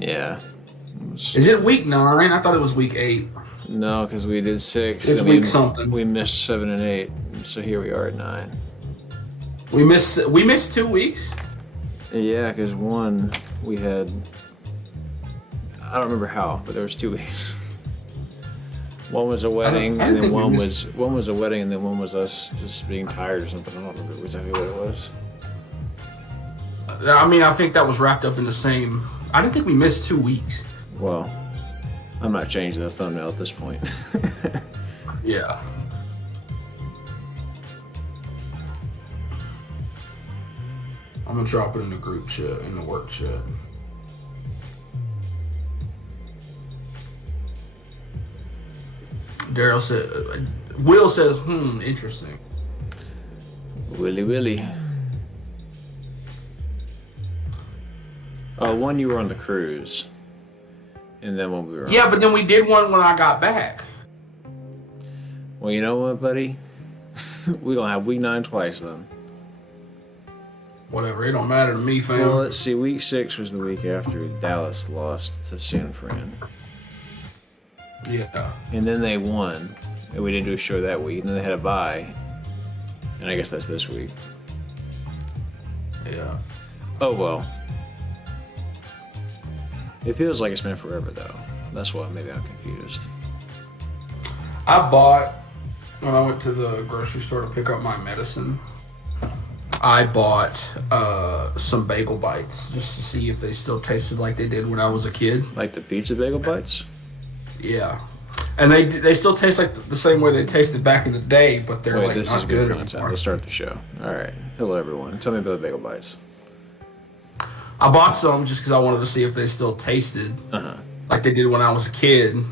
Yeah. Is it week 9? I thought it was week 8. No, because we did 6. It's week something. We missed 7 and 8, so here we are at 9. We missed 2 weeks. Yeah, because one we had. I don't remember how, but there was 2 weeks. One was a wedding, and then one was a wedding, and then one was us just being tired or something. I don't remember exactly what it was. I mean, I think that was wrapped up in the same. I didn't think we missed 2 weeks. Well, I'm not changing the thumbnail at this point. Yeah. I'm gonna drop it in the group chat, in the work chat. Daryl said, Will says, interesting. Willy. One you were on the cruise. And then when we were Yeah, but then we did one when I got back. Well, you know what, buddy? We're gonna have week 9 twice then. Whatever, it don't matter to me, fam. Well, let's see, week 6 was the week after Dallas lost to San Fran. Yeah. And then they won, and we didn't do a show that week, and then they had a bye. And I guess that's this week. Yeah. Oh, well. It feels like it's been forever, though. That's why maybe I'm confused. I bought, when I went to the grocery store to pick up my medicine, I bought some bagel bites just to see if they still tasted like they did when I was a kid. Like the pizza bagel bites? Yeah. And they still taste like the same way they tasted back in the day, but they're like this not is good good content. anymore. Let's start the show. All right. Hello, everyone. Tell me about the bagel bites. I bought some just because I wanted to see if they still tasted like they did when I was a kid.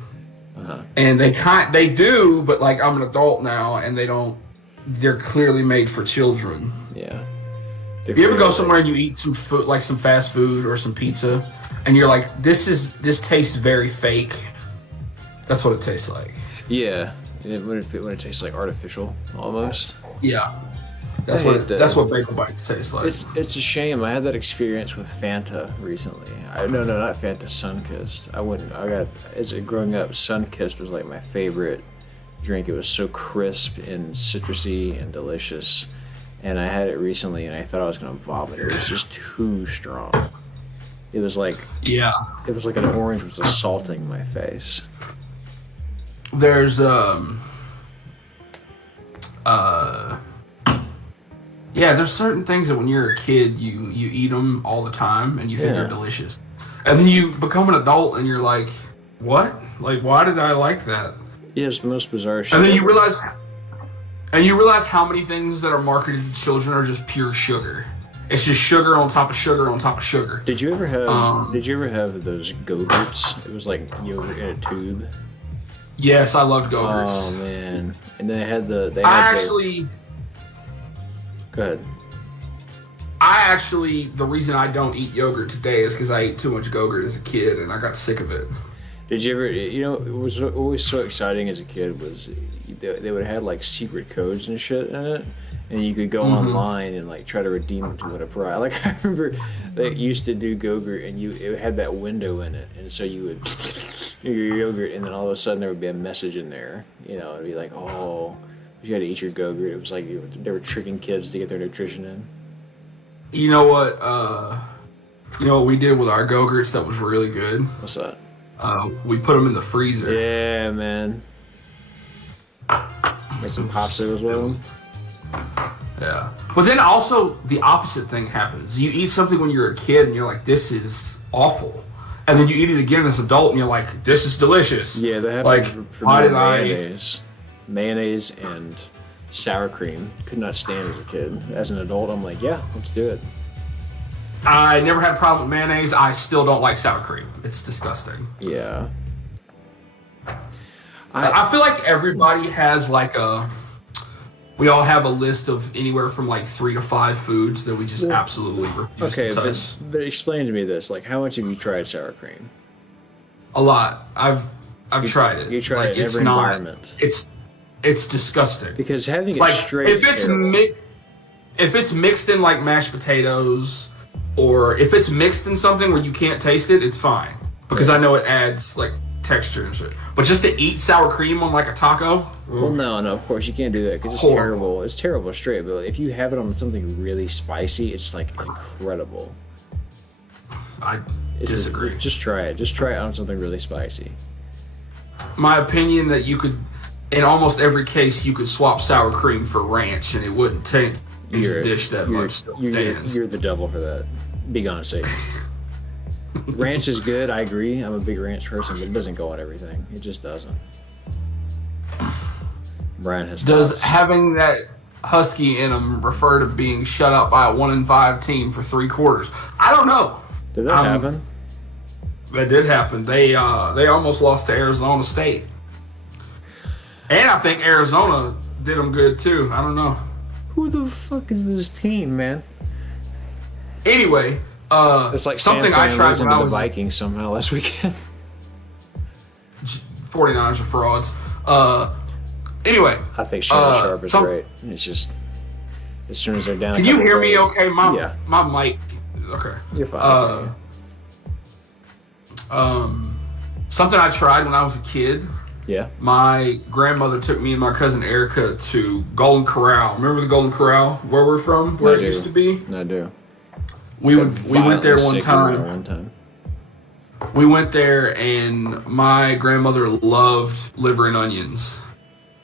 And they do, but like I'm an adult now, and they don't. They're clearly made for children. Yeah. You ever go somewhere and you eat some food, like some fast food or some pizza, and you're like, this tastes very fake. That's what it tastes like. Yeah. When it tastes like artificial, almost. Yeah. That's what bagel bites taste like. It's a shame. I had that experience with Fanta recently. No, not Fanta. Sunkist. Growing up, Sunkist was like my favorite drink. It was so crisp and citrusy and delicious. And I had it recently, and I thought I was gonna vomit. It was just too strong. It was like It was like an orange was assaulting my face. There's there's certain things that when you're a kid you eat them all the time and you think they're delicious, and then you become an adult and you're like, what? Like, why did I like that? Yeah, it's the most bizarre shit. And then you realize how many things that are marketed to children are just pure sugar. It's just sugar on top of sugar on top of sugar. Did you ever have those Go-Gurts? It was like yogurt in a tube. Yes, I loved Go-Gurts. Oh man! And then Go ahead. The reason I don't eat yogurt today is because I ate too much Go-Gurt as a kid and I got sick of it. Did you ever, it was always so exciting as a kid was they would have like secret codes and shit in it, and you could go online and like try to redeem it to what a price. Like I remember they used to do Go-Gurt and it had that window in it, and so you would your yogurt, and then all of a sudden there would be a message in there. It'd be like, oh, you had to eat your Go-Gurt. It was like they were tricking kids to get their nutrition in. You know what? What we did with our Go-Gurts that was really good? What's that? We put them in the freezer. Yeah, man. Make some popsicles with them. Yeah. But then also the opposite thing happens. You eat something when you're a kid and you're like, this is awful. And then you eat it again as an adult and you're like, this is delicious. Yeah, that happened like, for why did mayonnaise and sour cream. Could not stand as a kid. As an adult, I'm like, yeah, let's do it. I never had a problem with mayonnaise. I still don't like sour cream. It's disgusting. Yeah. I feel like everybody has we all have a list of anywhere from like 3 to 5 foods that we just absolutely refuse to touch. But explain to me this. Like, how much have you tried sour cream? A lot. I've tried it. You try it in every environment. It's disgusting. Because having it straight if it's mixed in like mashed potatoes or if it's mixed in something where you can't taste it, it's fine because I know it adds like texture and shit. But just to eat sour cream on like a taco, well, no, of course you can't do that because it's horrible. terrible. It's terrible straight. But if you have it on something really spicy, it's like incredible. I disagree. Just try it. Just try it on something really spicy. My opinion that you could, in almost every case, you could swap sour cream for ranch and it wouldn't take the dish that much. You're the devil for that. Be gone, Satan. Ranch is good. I agree. I'm a big ranch person, but it doesn't go on everything. It just doesn't. Brian has. Does thoughts. having that husky in them refer to being shut out by a 1-5 team for 3 quarters? I don't know. Did that happen? That did happen. They almost lost to Arizona State, and I think Arizona did them good too. I don't know. Who the fuck is this team, man? Anyway, it's like something I tried when I was the Vikings somehow last weekend. 49ers are frauds. Anyway, I think Shannon Sharp is great. It's just as soon as they're down. Can you hear me? Okay, my mic. Okay, you're fine. Something I tried when I was a kid. Yeah. My grandmother took me and my cousin Erica to Golden Corral. Remember the Golden Corral where we're from? Where it used to be? I do. We went there one time. We went there and my grandmother loved liver and onions.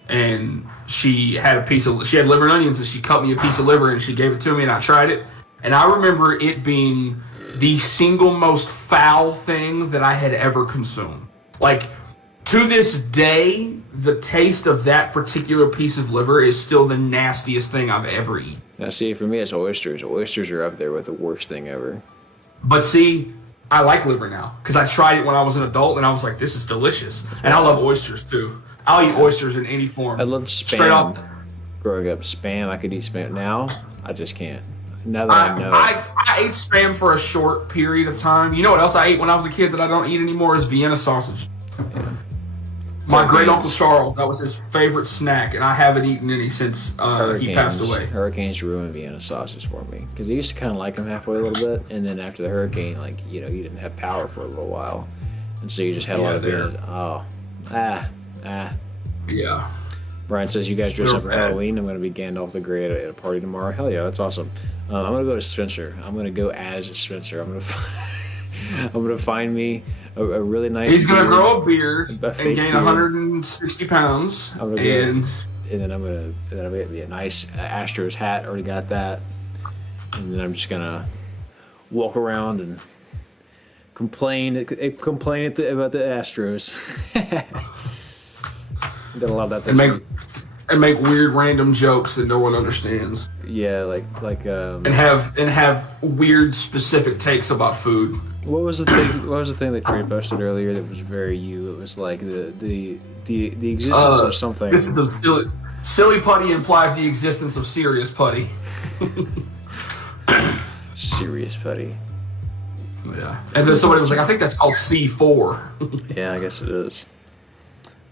And she had liver and onions and she cut me a piece of liver and she gave it to me and I tried it. And I remember it being the single most foul thing that I had ever consumed. Like, to this day, the taste of that particular piece of liver is still the nastiest thing I've ever eaten. Now, see, for me, it's oysters. Oysters are up there with the worst thing ever. But see, I like liver now because I tried it when I was an adult and I was like, this is delicious. And I love oysters too. I'll eat oysters in any form. I loved spam. Straight up. Growing up, spam, I could eat spam. Now, I just can't. Now that I know. I ate spam for a short period of time. You know what else I ate when I was a kid that I don't eat anymore is Vienna sausage. Yeah. My great uncle Charles, that was his favorite snack, and I haven't eaten any since he passed away. Hurricanes ruined Vienna sausage for me because I used to kind of like them halfway a little bit, and then after the hurricane, like you didn't have power for a little while, and so you just had a lot of Vienna. Yeah. Brian says you guys dress up for Halloween. I'm going to be Gandalf the Grey at a party tomorrow. Hell yeah, that's awesome. I'm going to go to Spencer. I'm going to go as Spencer. I'm going to find me a really nice. He's going to grow a beard and gain 160 pounds. And then I'm going to get me a nice Astros hat. Already got that. And then I'm just going to walk around and complain about the Astros. Did a lot of that. And make weird random jokes that no one understands. Yeah, like and have weird specific takes about food. What was the thing that Trey posted earlier that was very you? It was like the existence of something. Existence of silly putty implies the existence of serious putty. Serious putty. Yeah. And then somebody was like, I think that's called C4. Yeah, I guess it is.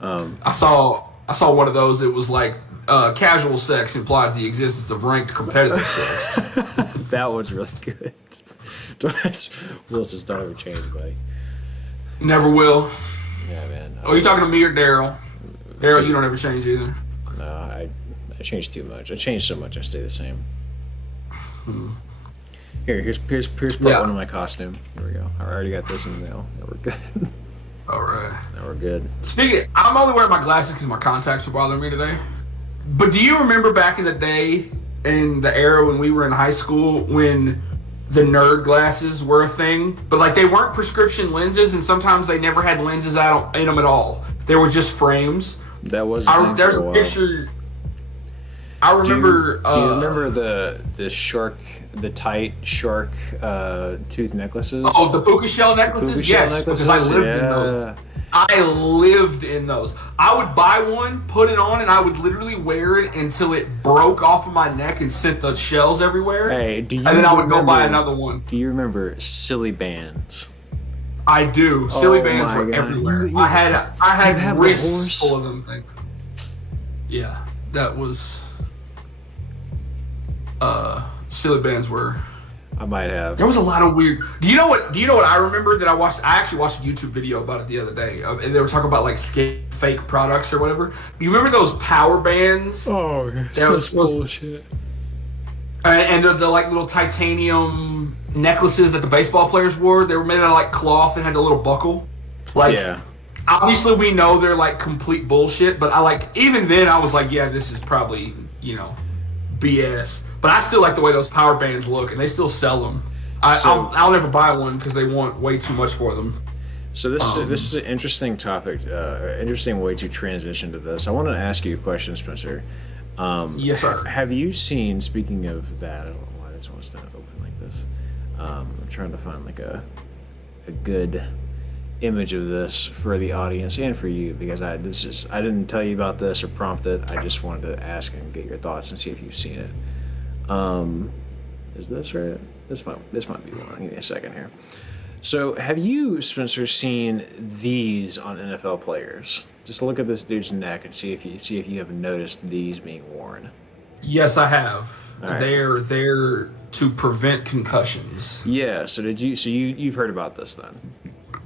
I saw one of those. It was like casual sex implies the existence of ranked competitive sex. That one's really good. Wilson's don't ever change, buddy. Never will. Yeah, man. Oh, you talking to me or Daryl? Daryl, you don't ever change either. No, I change too much. I change so much, I stay the same. Here's part one of my costume. There we go. I already got this in the mail. Now we're good. All right. Now we're good. Speaking, I'm only wearing my glasses because my contacts are bothering me today. But do you remember back in the day, in the era when we were in high school, when the nerd glasses were a thing? But like they weren't prescription lenses, and sometimes they never had lenses out in them at all. They were just frames. That was. There's a picture. I remember. Do you remember the tight shark tooth necklaces? Oh, the puka shell necklaces? Yes, because I lived in those. I lived in those. I would buy one, put it on, and I would literally wear it until it broke off of my neck and sent the shells everywhere. Hey, and then I would go buy another one. Do you remember silly bands? I do. Silly bands were everywhere. I had wrists full of them things. Yeah, that was. Silly bands were I might have. There was a lot of weird. Do you know what I remember that I watched? I actually watched a YouTube video about it the other day, and they were talking about like fake products or whatever. You remember those power bands? Oh, that was bullshit. And the like little titanium necklaces that the baseball players wore. They were made out of like cloth and had a little buckle. Like, obviously we know they're like complete bullshit, but even then I was like, yeah, this is probably BS. But I still like the way those power bands look, and they still sell them. I'll never buy one because they want way too much for them. So this is an interesting topic, interesting way to transition to this. I want to ask you a question, Spencer. Yes, sir. Have you seen? Speaking of that, I don't know why this one's not open like this. I'm trying to find like a good image of this for the audience and for you, because I didn't tell you about this or prompt it. I just wanted to ask and get your thoughts and see if you've seen it. Is this right? This might be one. Give me a second here. So, have you, Spencer, seen these on NFL players? Just look at this dude's neck and see if you have noticed these being worn. Yes, I have. Right. They're there to prevent concussions. Yeah. So you've heard about this then?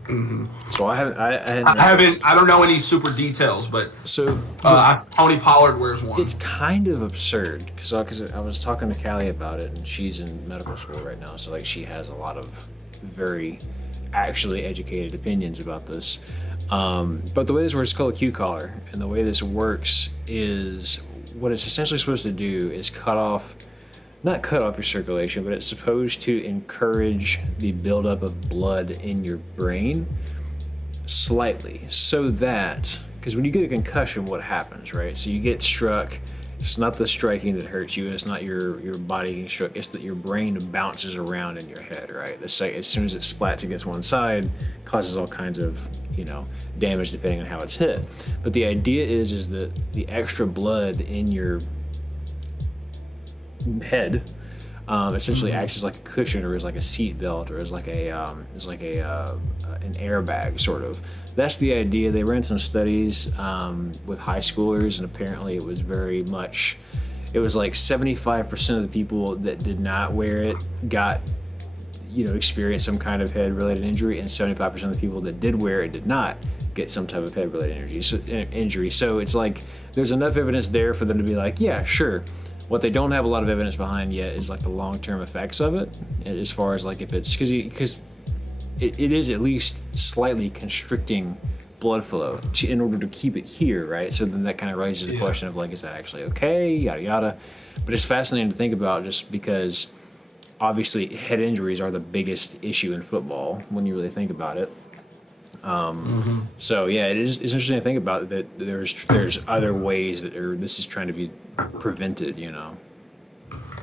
Mm-hmm. So I don't know any super details, but Tony Pollard wears one. It's kind of absurd because I was talking to Callie about it, and she's in medical school right now, so like she has a lot of very actually educated opinions about this. But the way this works, it's called a Q collar, and the way this works is what it's essentially supposed to do is not cut off your circulation, but it's supposed to encourage the buildup of blood in your brain slightly, so that, because when you get a concussion, what happens, right? So you get struck. It's not the striking that hurts you. It's not your body getting struck. It's that your brain bounces around in your head, right? As soon as it splats against one side, causes all kinds of damage depending on how it's hit. But the idea is that the extra blood in your head essentially acts as like a cushion, or as like a seat belt, or as like an airbag sort of. That's the idea. They ran some studies with high schoolers, and apparently it was like 75% of the people that did not wear it got experienced some kind of head related injury, and 75% of the people that did wear it did not get some type of head related injury. So it's like there's enough evidence there for them to be like, yeah, sure. What they don't have a lot of evidence behind yet is like the long-term effects of it, as far as like if it's because it is at least slightly constricting blood flow in order to keep it here, right? So then that kind of raises the question of like, is that actually okay? Yada yada. But it's fascinating to think about, just because obviously head injuries are the biggest issue in football when you really think about it. So yeah, it's interesting to think about that. There's other ways that this is trying to be prevented.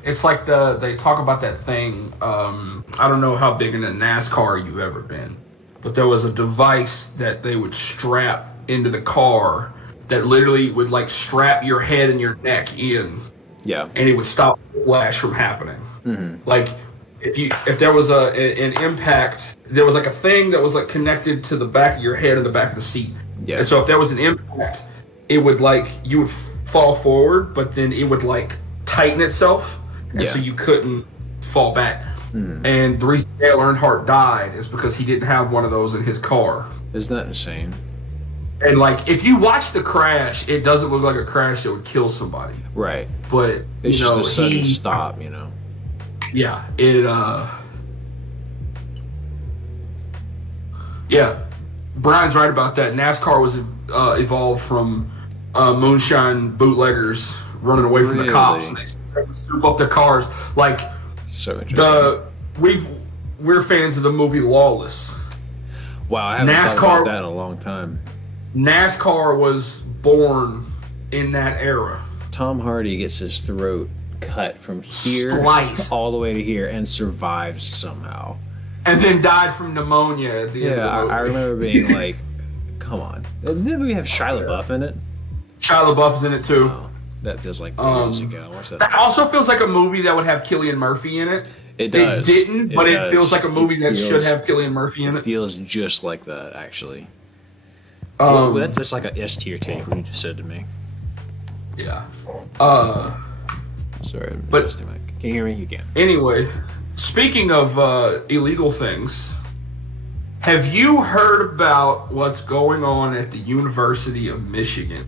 It's like they talk about that thing. I don't know how big in a NASCAR you've ever been, but there was a device that they would strap into the car that literally would like strap your head and your neck in. Yeah, and it would stop whiplash from happening. Mm-hmm. Like if there was an impact, there was like a thing that was like connected to the back of your head and the back of the seat. Yeah. And so if there was an impact, it would like you would fall forward, but then it would like tighten itself, and so you couldn't fall back. Mm. And the reason Dale Earnhardt died is because he didn't have one of those in his car. Isn't that insane? And like if you watch the crash, it doesn't look like a crash that would kill somebody. Right. But it's just a sudden stop, Yeah, it yeah, Brian's right about that. NASCAR was evolved from moonshine bootleggers running away from the cops, and they scoop up their cars. Like, so interesting. We're fans of the movie Lawless. Wow, I haven't thought about that in a long time. NASCAR was born in that era. Tom Hardy gets his throat cut from here all the way to here and survives somehow. And then died from pneumonia at the end of the movie. I remember being like, come on. Did we have Shia LaBeouf in it? Shia LaBeouf's in it too. Oh, that feels like years ago. That also feels like a movie that would have Cillian Murphy in it. It does. It didn't, but it feels like a movie that should have Cillian Murphy in it. It feels just like that, actually. Well, that's like a S tier take what you just said to me. Yeah. Sorry, but can you hear me? You can. Anyway, Speaking of illegal things, have you heard about what's going on at the University of Michigan?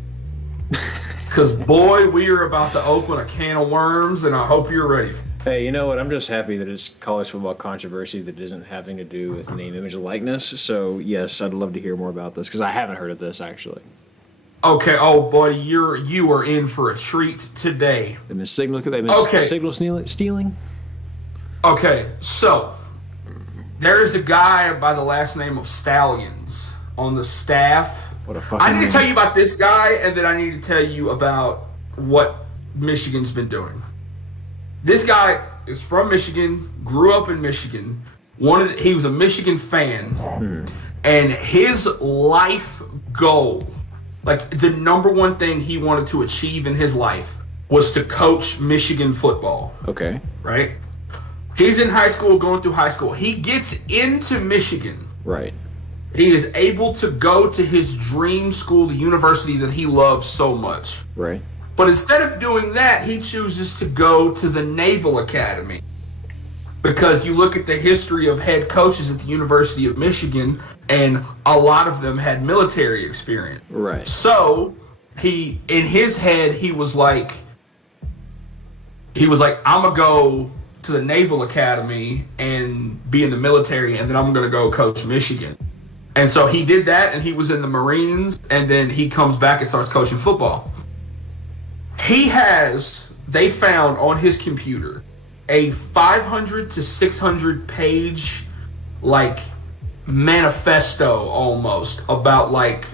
Because, boy, we are about to open a can of worms, and I hope you're ready. Hey, you know what? I'm just happy that it's college football controversy that isn't having to do with name, image, and likeness. So, yes, I'd love to hear more about this because I haven't heard of this, actually. Okay, oh, buddy, you are in for a treat today. They've been signal stealing? Okay, so there is a guy by the last name of Stallions on the staff. What a fucking I need name. to tell you about this guy, and then I need to tell you about what Michigan's been doing. This guy is from Michigan, grew up in Michigan. He was a Michigan fan, and his life goal, like the number one thing he wanted to achieve in his life, was to coach Michigan football. Okay. Right? He's in high school, going through high school. He gets into Michigan. Right. He is able to go to his dream school, the university that he loves so much. Right. But instead of doing that, he chooses to go to the Naval Academy. Because you look at the history of head coaches at the University of Michigan, and a lot of them had military experience. Right. So, in his head, he was like, I'm going to go to the Naval Academy and be in the military, and then I'm going to go coach Michigan. And so he did that, and he was in the Marines, and then he comes back and starts coaching football. They found on his computer a 500 to 600 page, like, manifesto almost about, like,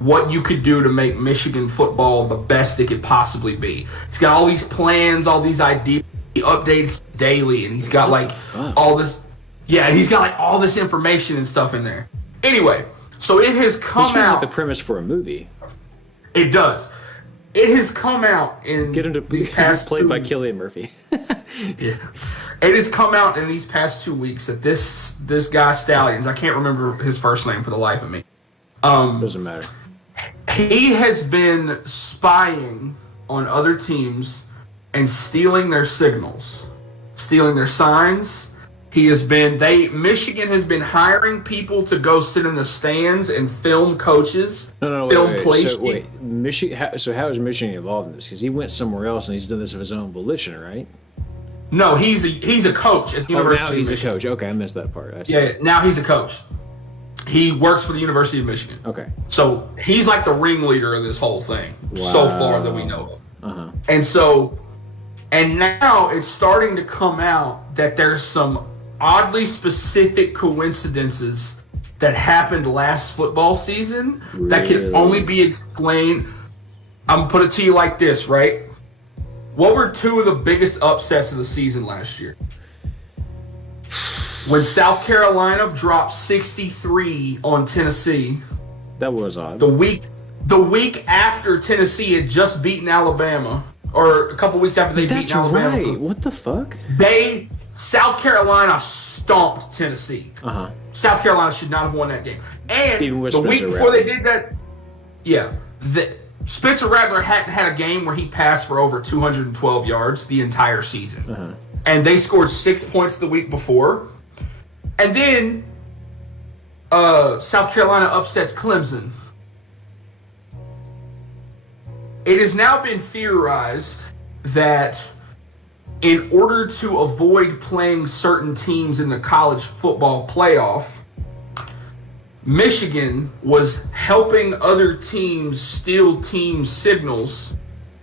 what you could do to make Michigan football the best it could possibly be. He's got all these plans, all these ideas. He updates daily, and he's got, like, all this. Yeah, and he's got, like, all this information and stuff in there. Anyway, so it has come This feels out. like the premise for a movie. It does. It has come out in Get him to these past played by 2 Cillian Murphy. Yeah. It has come out in these past 2 weeks that this guy Stallions, I can't remember his first name for the life of me. Doesn't matter. He has been spying on other teams and stealing their signals, stealing their signs. Michigan has been hiring people to go sit in the stands and film coaches. Wait. So how is Michigan involved in this? Because he went somewhere else and he's done this of his own volition, right? No, he's a coach at the University now he's of Michigan. a coach. Okay, I missed that part. Yeah, now he's a coach. He works for the University of Michigan. Okay. So he's like the ringleader of this whole thing so far that we know of. Uh-huh. And now it's starting to come out that there's some oddly specific coincidences that happened last football season that can only be explained. I'm going to put it to you like this, right? What were two of the biggest upsets of the season last year? When South Carolina dropped 63 on Tennessee. That was odd. The week after Tennessee had just beaten Alabama, or a couple weeks after they beat Alabama. That's right. What the fuck? South Carolina stomped Tennessee. Uh-huh. South Carolina should not have won that game. And Even with the week Spencer before Rattler. they did that, Spencer Rattler hadn't had a game where he passed for over 212 yards the entire season. Uh-huh. And they scored 6 points the week before. And then South Carolina upsets Clemson. It has now been theorized that in order to avoid playing certain teams in the college football playoff, Michigan was helping other teams steal team signals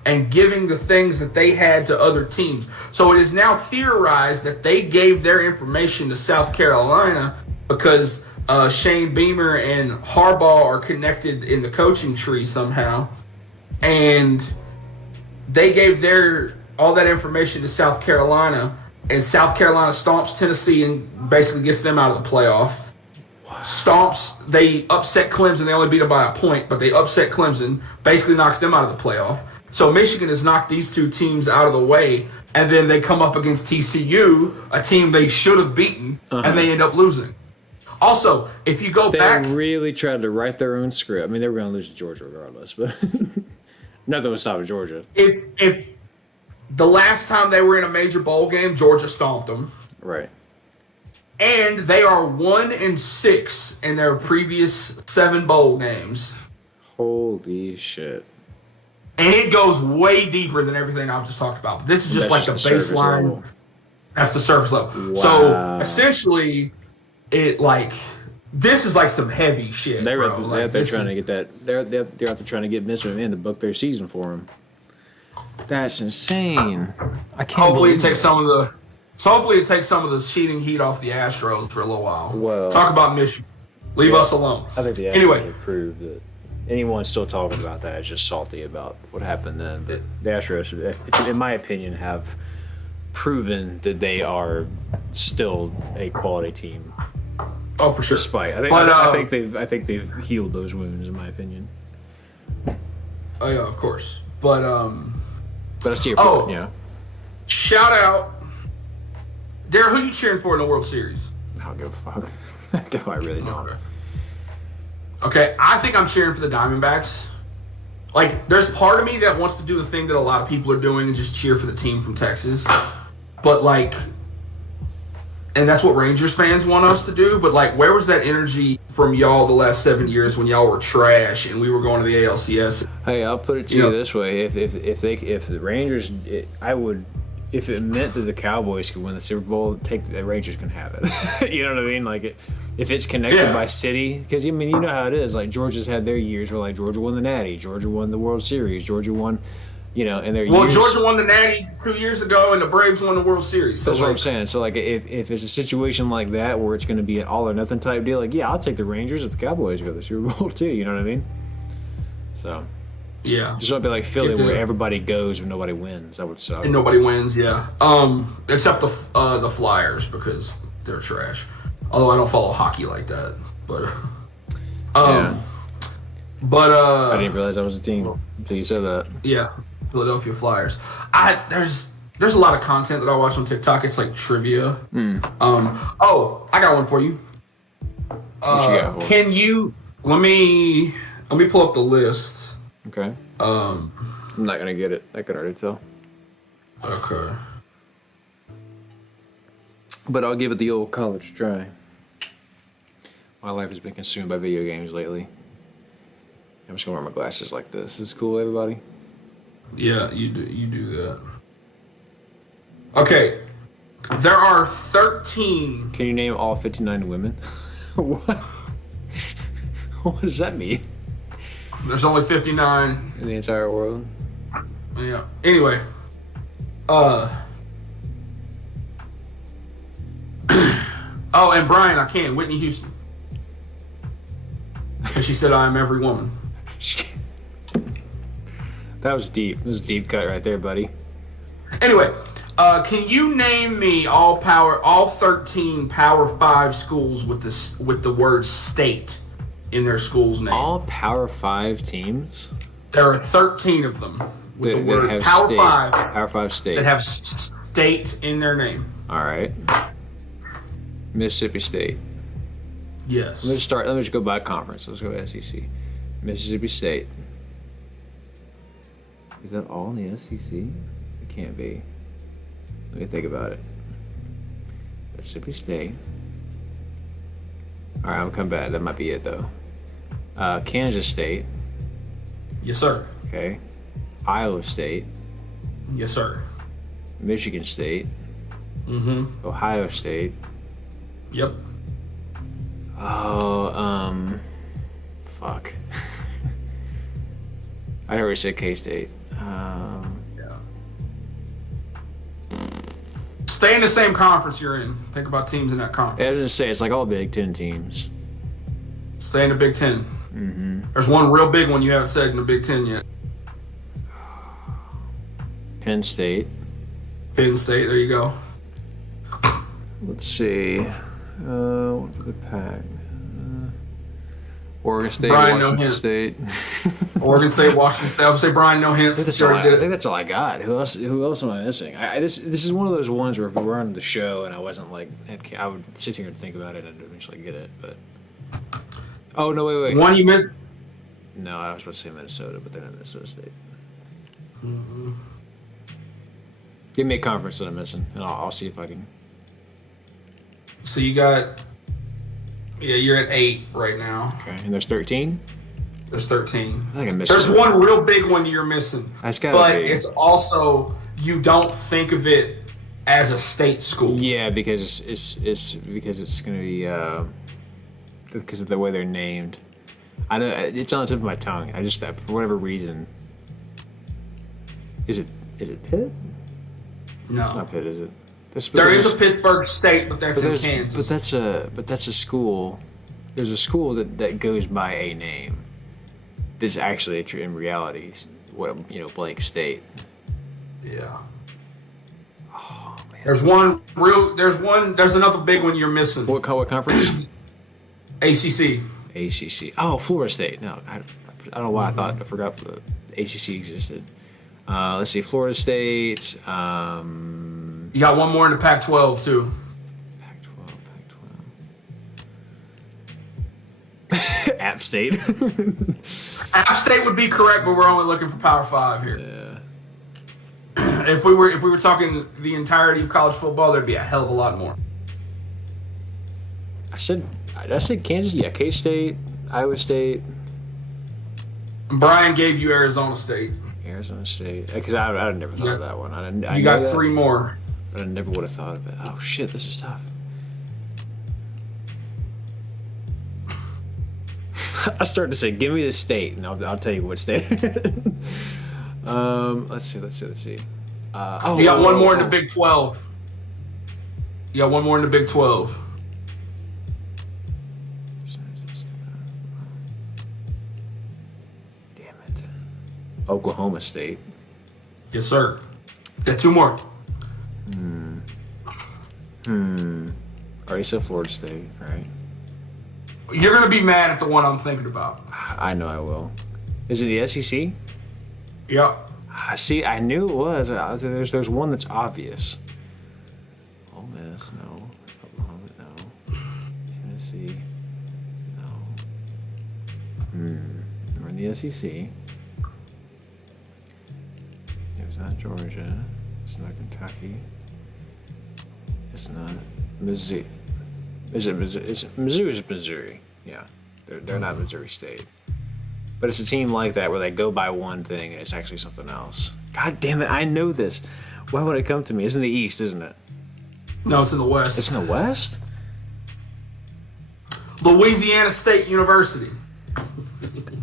and giving the things that they had to other teams. So it is now theorized that they gave their information to South Carolina because Shane Beamer and Harbaugh are connected in the coaching tree somehow. And they gave all that information to South Carolina, and South Carolina stomps Tennessee and basically gets them out of the playoff. They upset Clemson. They only beat them by a point, but they upset Clemson, basically knocks them out of the playoff. So Michigan has knocked these two teams out of the way, and then they come up against TCU, a team they should have beaten, and they end up losing. Also, if you go back... They really tried to write their own script. I mean, they were going to lose to Georgia regardless, but nothing was stopping Georgia. If the last time they were in a major bowl game, Georgia stomped them. Right. And they are 1-6 in their previous 7 bowl games. Holy shit. And it goes way deeper than everything I've just talked about. This is just like the baseline. That's the surface level. Wow. So essentially, this is like some heavy shit. They're bro. out there trying to get that. They're out there trying to get Mr. Man to book their season for him. That's insane. I can't. Hopefully, it takes some of the cheating heat off the Astros for a little while. Well, talk about Michigan. Leave us alone. I think the Astros have proved that anyone still talking about that is just salty about what happened then. But the Astros, in my opinion, have proven that they are still a quality team. Oh, for sure. Despite, I think they've healed those wounds, in my opinion. Oh yeah, of course. But I see your point. Yeah. Shout out, Darryl. Who you cheering for in the World Series? I don't give a fuck. Do I really know? Okay, I think I'm cheering for the Diamondbacks. Like, there's part of me that wants to do the thing that a lot of people are doing and just cheer for the team from Texas. But, like, and that's what Rangers fans want us to do. But, like, where was that energy from y'all the last 7 years when y'all were trash and we were going to the ALCS? Hey, I'll put it to you this way: if the Rangers, if it meant that the Cowboys could win the Super Bowl, the Rangers can have it. You know what I mean? Like, if it's connected by city, because you know how it is. Like, Georgia's had their years where, like, Georgia won the Natty, Georgia won the World Series, Georgia won, and their years. Georgia won the Natty 2 years ago, and the Braves won the World Series. So that's what I'm saying. So, like, if it's a situation like that where it's going to be an all or nothing type deal, like, yeah, I'll take the Rangers if the Cowboys go to the Super Bowl too. You know what I mean? So. Yeah. Just don't be like Philly where everybody goes and nobody wins. That would suck. And nobody wins, yeah. Except the Flyers because they're trash. Although I don't follow hockey like that. But I didn't realize that was a team until you said that. Yeah. Philadelphia Flyers. There's a lot of content that I watch on TikTok. It's like trivia. I got one for you. Can you let me pull up the list. Okay. I'm not gonna get it. I can already tell. Okay. But I'll give it the old college try. My life has been consumed by video games lately. I'm just gonna wear my glasses like this. Is this cool, everybody? Yeah, you do that. Okay. There are 13. Can you name all 59 women? What? What does that mean? There's only 59 in the entire world. Yeah. Anyway, oh, and Brian, I can't. Whitney Houston, because she said, "I am every woman." That was deep. That was a deep cut right there, buddy. Anyway, can you name me all 13 Power 5 schools with the word state in their school's name? All Power 5 teams? There are 13 of them with the word Power 5. Power 5 state. That have state in their name. All right. Mississippi State. Yes. Let me just go by conference. Let's go to SEC. Mississippi State. Is that all in the SEC? It can't be. Let me think about it. Mississippi State. All right, I'll come back. That might be it, though. Kansas State. Yes, sir. Okay. Iowa State. Yes, sir. Michigan State. Mm-hmm. Ohio State. Yep. Oh, fuck. I already said K-State. Yeah. Stay in the same conference you're in. Think about teams in that conference. I was gonna say, it's like all Big Ten teams. Stay in the Big Ten. Mm-hmm. There's one real big one you haven't said in the Big Ten yet. Penn State. Penn State, there you go. Let's see. What's the pack? Oregon State, Brian, Washington State. Oregon State, Washington State. I would say Brian, no hints. I think that's all I got. Who else am I missing? This is one of those ones where if we were on the show and I wasn't like, I would sit here and think about it and eventually get it. But oh no, wait. One you missed? No, I was supposed to say Minnesota, but they're not Minnesota State. Mm-hmm. Give me a conference that I'm missing, and I'll see if I can. So you got, you're at 8 right now. Okay, and there's 13. There's 13. I think I missed. There's one real big one you're missing. That's gotta but be. It's also, you don't think of it as a state school. Yeah, because it's because it's gonna be because of the way they're named. I know it's on the tip of my tongue. I just for whatever reason. Is it Pitt? No, It's not Pitt, is it? There is a Pittsburgh State, but that's in Kansas. But that's a school. There's a school that goes by a name. That's actually in reality, blank state. Yeah. Oh man. There's another big one you're missing. What conference? ACC. ACC. Oh, Florida State. No, I don't know why I forgot the ACC existed. Let's see, Florida State. You got one more in the Pac-12 too. Pac-12. App State. App State would be correct, but we're only looking for Power 5 here. Yeah. If we were talking the entirety of college football, there'd be a hell of a lot more. Did I say Kansas? Yeah, K-State, Iowa State. Brian gave you Arizona State. Arizona State. Because I'd never thought of that one. I you got that, 3 more. But I never would have thought of it. Oh, shit, this is tough. I started to say, give me the state, and I'll tell you what state. Let's see. You got one more in the Big 12. You got one more in the Big 12. Damn it. Oklahoma State. Yes, sir. Got 2 more. Already said Florida State, right? You're going to be mad at the one I'm thinking about. I know I will. Is it the SEC? Yep. See, I knew it was. There's one that's obvious. Ole Miss, no. Oklahoma, no. Tennessee, no. We're in the SEC. It's not Georgia. It's not Kentucky. It's not Missouri. Is it Missouri? Missouri is Missouri. Yeah, they're not Missouri State. But it's a team like that where they go by one thing and it's actually something else. God damn it, I know this. Why would it come to me? It's in the East, isn't it? No, it's in the West. It's in the West? Louisiana State University.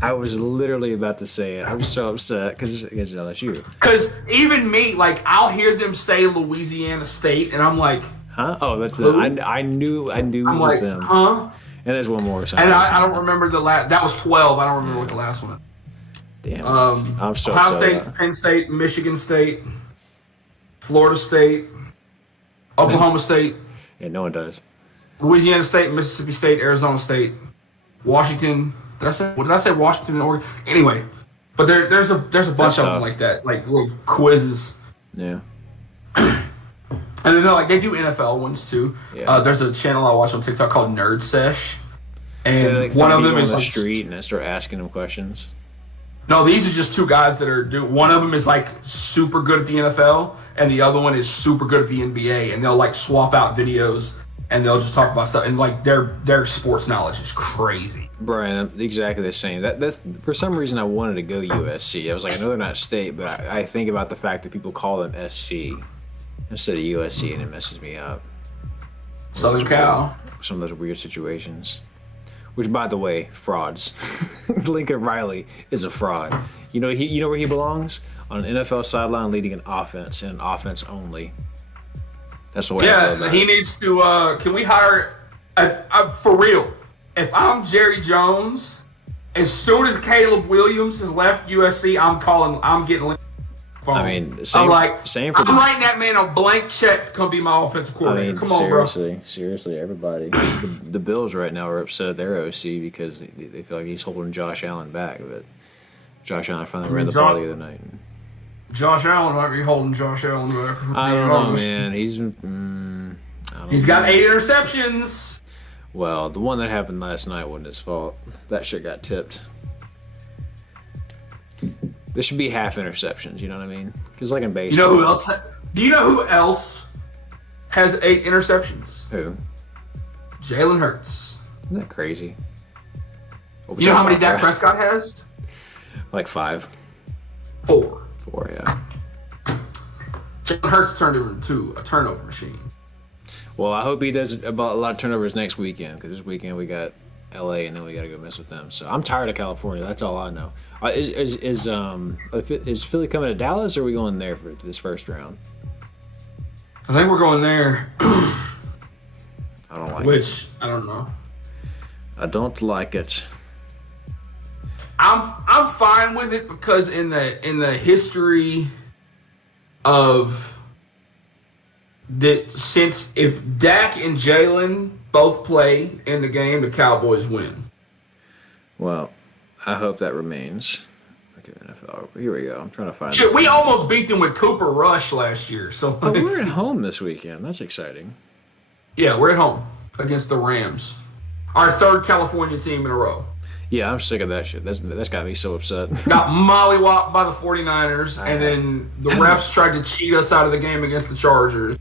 I was literally about to say it. I'm so upset because it's LSU. Because even me, like, I'll hear them say Louisiana State, and I'm like, huh? Oh, that's them. I knew I'm it was like, them. huh? And there's one more. And I don't remember the last. That was 12. I don't remember what the last one. Damn. I'm so Ohio upset. State, Penn State, Michigan State, Florida State, Oklahoma State. Yeah, no one does. Louisiana State, Mississippi State, Arizona State, Washington. What did I say? Washington and Oregon. Anyway, but there's a bunch of them like that, like little quizzes. Yeah. And then they do NFL ones too. Yeah. There's a channel I watch on TikTok called Nerd Sesh, and They one of them on is the like street and I start asking them questions. No, these are just 2 guys that are doing. One of them is like super good at the NFL, and the other one is super good at the NBA. And they'll like swap out videos, and they'll just talk about stuff. And like their sports knowledge is crazy. Brian, I'm exactly the same. That's for some reason I wanted to go USC. I was like, I know they're not state, but I think about the fact that people call them SC instead of USC, and it messes me up. Southern Cal. Some of those weird situations. Which, by the way, frauds. Lincoln Riley is a fraud. You know where he belongs? On an NFL sideline leading an offense, and an offense only. That's the way I feel about he it. needs to. Can we hire? For real, if I'm Jerry Jones, as soon as Caleb Williams has left USC, I'm getting Lincoln. Phone. I mean, I'm writing that that man a blank check to come be my offensive coordinator. Come on, bro. Seriously, everybody. The Bills right now are upset at their OC because they feel like he's holding Josh Allen back. But Josh Allen finally ran the ball the other night. Josh Allen might be holding Josh Allen back. I don't know, man. He's got 8 interceptions. Well, the one that happened last night wasn't his fault. That shit got tipped. This should be half interceptions, you know what I mean? Because like in baseball. You know who else? Do you know who else has 8 interceptions? Who? Jalen Hurts. Isn't that crazy? You know how many Dak Prescott has? Like 5. 4. 4, yeah. Jalen Hurts turned into a turnover machine. Well, I hope he does a lot of turnovers next weekend, because this weekend we got LA and then we got to go mess with them. So I'm tired of California. That's all I know. Is Philly coming to Dallas, or are we going there for this first round? I think we're going there. I don't like it. I don't know. I don't like it. I'm fine with it because in the history of that, since if Dak and Jalen both play in the game, the Cowboys win. Well, I hope that remains. Okay, NFL. Here we go. I'm trying to find. Shit, we almost beat them with Cooper Rush last year. So we're at home this weekend. That's exciting. Yeah, we're at home against the Rams, our third California team in a row. Yeah, I'm sick of that shit. That's got me so upset. Got mollywopped by the 49ers, and then the refs tried to cheat us out of the game against the Chargers.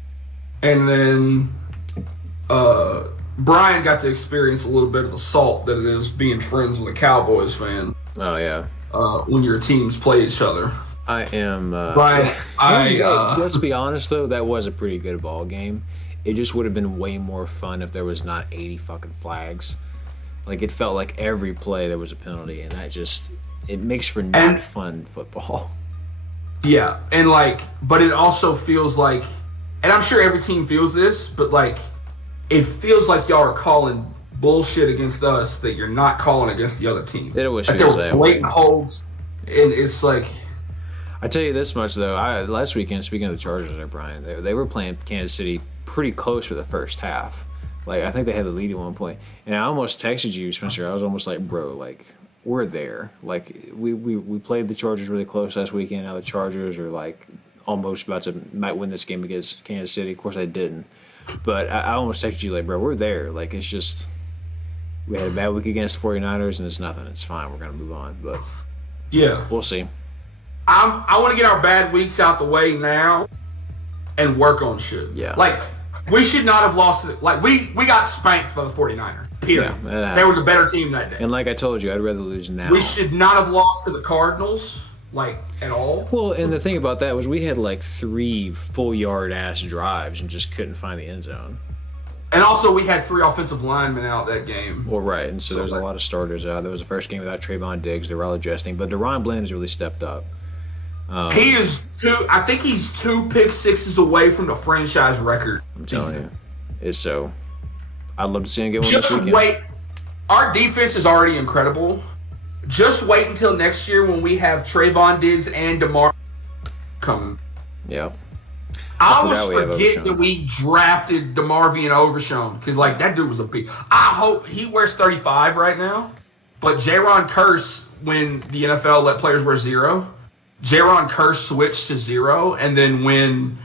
And then Brian got to experience a little bit of the salt that it is being friends with a Cowboys fan. Oh, yeah. When your teams play each other. I am... Brian, let's be honest, though. That was a pretty good ball game. It just would have been way more fun if there was not 80 fucking flags. Like, it felt like every play there was a penalty, and that just... It makes for not fun football. Yeah, and but it also feels like... And I'm sure every team feels this, but it feels like y'all are calling bullshit against us that you're not calling against the other team. It always feels feels there were that blatant way. holds, and it's like... I tell you this much, though. Last weekend, speaking of the Chargers there, Brian, they were playing Kansas City pretty close for the first half. I think they had the lead at one point. And I almost texted you, Spencer. I was almost like, bro, we're there. We played the Chargers really close last weekend. Now the Chargers are, almost might win this game against Kansas City. Of course, I didn't. But I almost texted you, bro, we're there. It's just, we had a bad week against the 49ers, and it's nothing. It's fine. We're going to move on. But yeah, we'll see. I want to get our bad weeks out the way now and work on shit. Yeah. We should not have lost it. We got spanked by the 49ers. Period. Yeah, they were the better team that day. And like I told you, I'd rather lose now. We should not have lost to the Cardinals, at all. Well, and the thing about that was we had 3 full yard ass drives and just couldn't find the end zone. And also we had 3 offensive linemen out that game. Well, right. And so there was a lot of starters out. There was the first game without Trayvon Diggs. They were all adjusting. But DeRon Bland has really stepped up. He is I think he's 2 pick sixes away from the franchise record. I'm telling you. It's so. I'd love to see him get one Just this weekend. wait. Our defense is already incredible. Just wait until next year when we have Trayvon Diggs and DeMar coming. Yeah. I always forget that we drafted DeMarvion Overshown because that dude was a big. I hope he wears 35 right now, but Jaron Curse, when the NFL let players wear 0, Jaron Curse switched to 0, and then when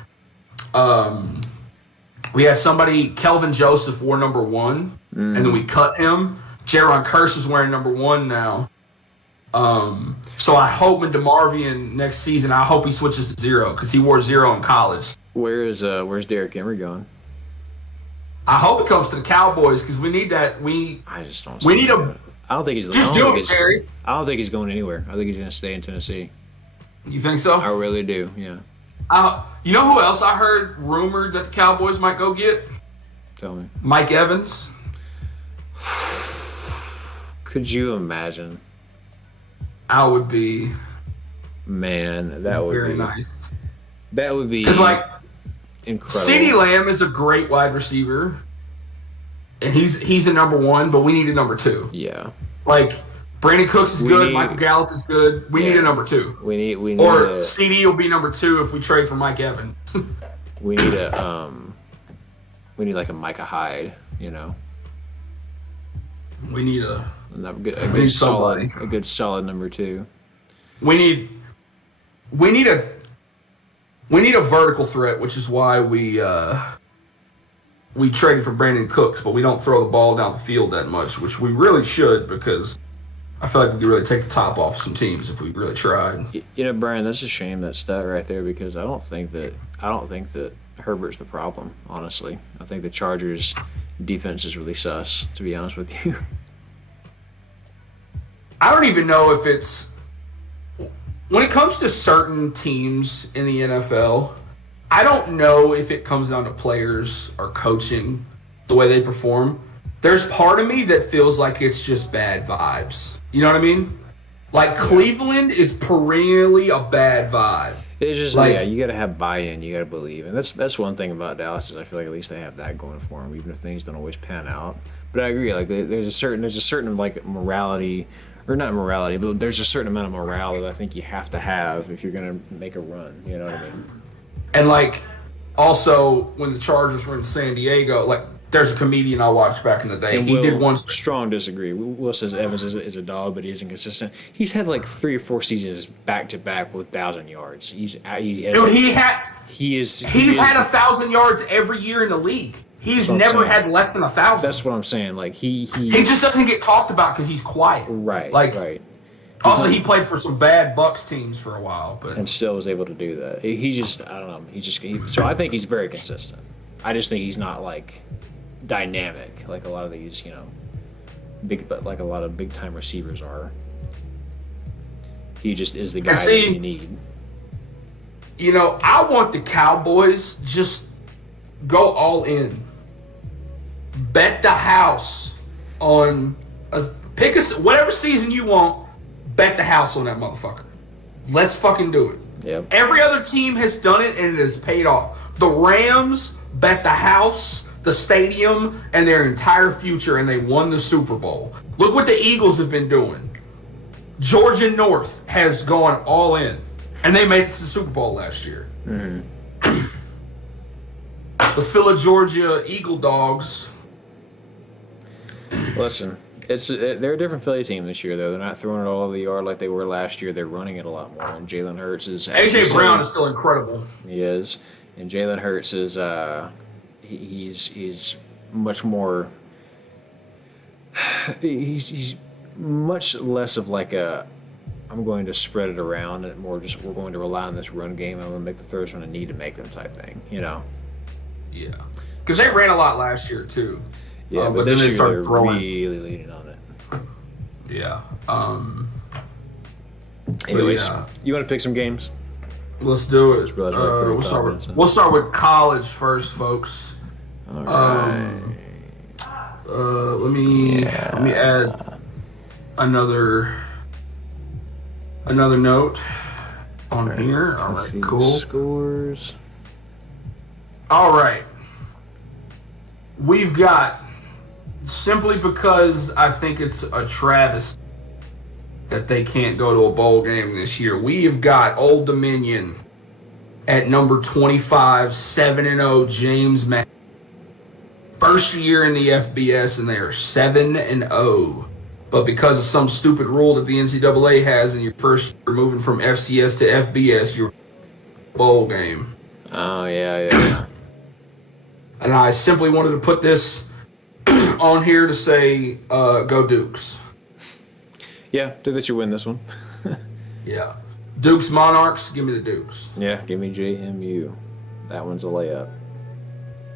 we had somebody, Kelvin Joseph wore number 1, and then we cut him. Jaron Curse is wearing number 1 now. So I hope in DeMarvion next season, I hope he switches to 0 because he wore 0 in college. Where's Derrick Henry going? I hope it comes to the Cowboys because we need that. I just don't. We need a. I don't think he's. Just do it, Jerry. I don't think he's going anywhere. I think he's going to stay in Tennessee. You think so? I really do. Yeah. You know who else I heard rumored that the Cowboys might go get? Tell me. Mike Evans. Could you imagine? I would be. Man, that would very be nice. That would be because incredible. CeeDee Lamb is a great wide receiver, and he's a number 1, but we need a number 2. Yeah. Brandon Cooks is good. Michael Gallup is good. We need a number 2. We need or CD will be number 2 if we trade for Mike Evans. we need a a Micah Hyde, We need a good solid number 2. We need a vertical threat, which is why we traded for Brandon Cooks, but we don't throw the ball down the field that much, which we really should because I feel like we could really take the top off some teams if we really tried. Brian, that's a shame, that stat right there, because I don't think that Herbert's the problem, honestly. I think the Chargers defense is really sus, to be honest with you. I don't even know if it's when it comes to certain teams in the NFL. I don't know if it comes down to players or coaching, the way they perform. There's part of me that feels like it's just bad vibes. You know what I mean? Like Cleveland is perennially a bad vibe. It's just Like- yeah, you got to have buy-in, you got to believe, and that's one thing about Dallas is I feel like at least they have that going for them, even if things don't always pan out. But I agree, like there's a certain like morality, or not morality, but there's a certain amount of morale that I think you have to have if you're gonna make a run. You know what I mean? And like, also when the Chargers were in San Diego, like there's a comedian I watched back in the day. And He Will, did one. strong disagree. Will says Evans is a dog, but he isn't consistent. He's had like 3 or 4 seasons back to back with 1,000 yards. He has Dude, like, he's is had 1,000 yards every year in the league. He's what I'm never saying. had less than 1,000. That's what I'm saying. Like he He just doesn't get talked about because he's quiet. right, Like, right. Also, he played for some bad Bucks teams for a while, but And still was able to do that. He just, I don't know. So I think he's very consistent. I just think he's not like dynamic like a lot of these, like a lot of big time receivers are. He just is the guy that you need. I want the Cowboys just go all in. Bet the house on pick whatever season you want. Bet the house on that motherfucker. Let's fucking do it. Yep. Every other team has done it and it has paid off. The Rams bet the house, the stadium, and their entire future, and they won the Super Bowl. Look what the Eagles have been doing. Georgia North has gone all in, and they made it to the Super Bowl last year. Mm-hmm. The Philly, Georgia Eagle Dogs. Listen, they're a different Philly team this year, though. They're not throwing it all over the yard like they were last year. They're running it a lot more. And Jalen Hurts is A.J. Brown is still incredible. He is, and Jalen Hurts is he's much more. He's much less of like a. I'm going to spread it around, and more just we're going to rely on this run game. I'm going to make the throws when I need to make them type thing. Yeah, because they ran a lot last year too. Yeah, but then they started throwing. Really leaning on it. Yeah. Anyways, you want to pick some games? Let's do it. We'll We'll start with college first, folks. All right. Let me add another note on here. All right, cool. Scores. All right. We've got, simply because I think it's a travesty that they can't go to a bowl game this year, we have got Old Dominion at number 25, 7-0, James Madison. First year in the FBS, and they are 7-0. But because of some stupid rule that the NCAA has in your first year moving from FCS to FBS, you're bowl game. Oh, yeah. And I simply wanted to put this on here to say, go Dukes. Yeah, think that you win this one. Yeah. Dukes Monarchs, give me the Dukes. Yeah, give me JMU. That one's a layup.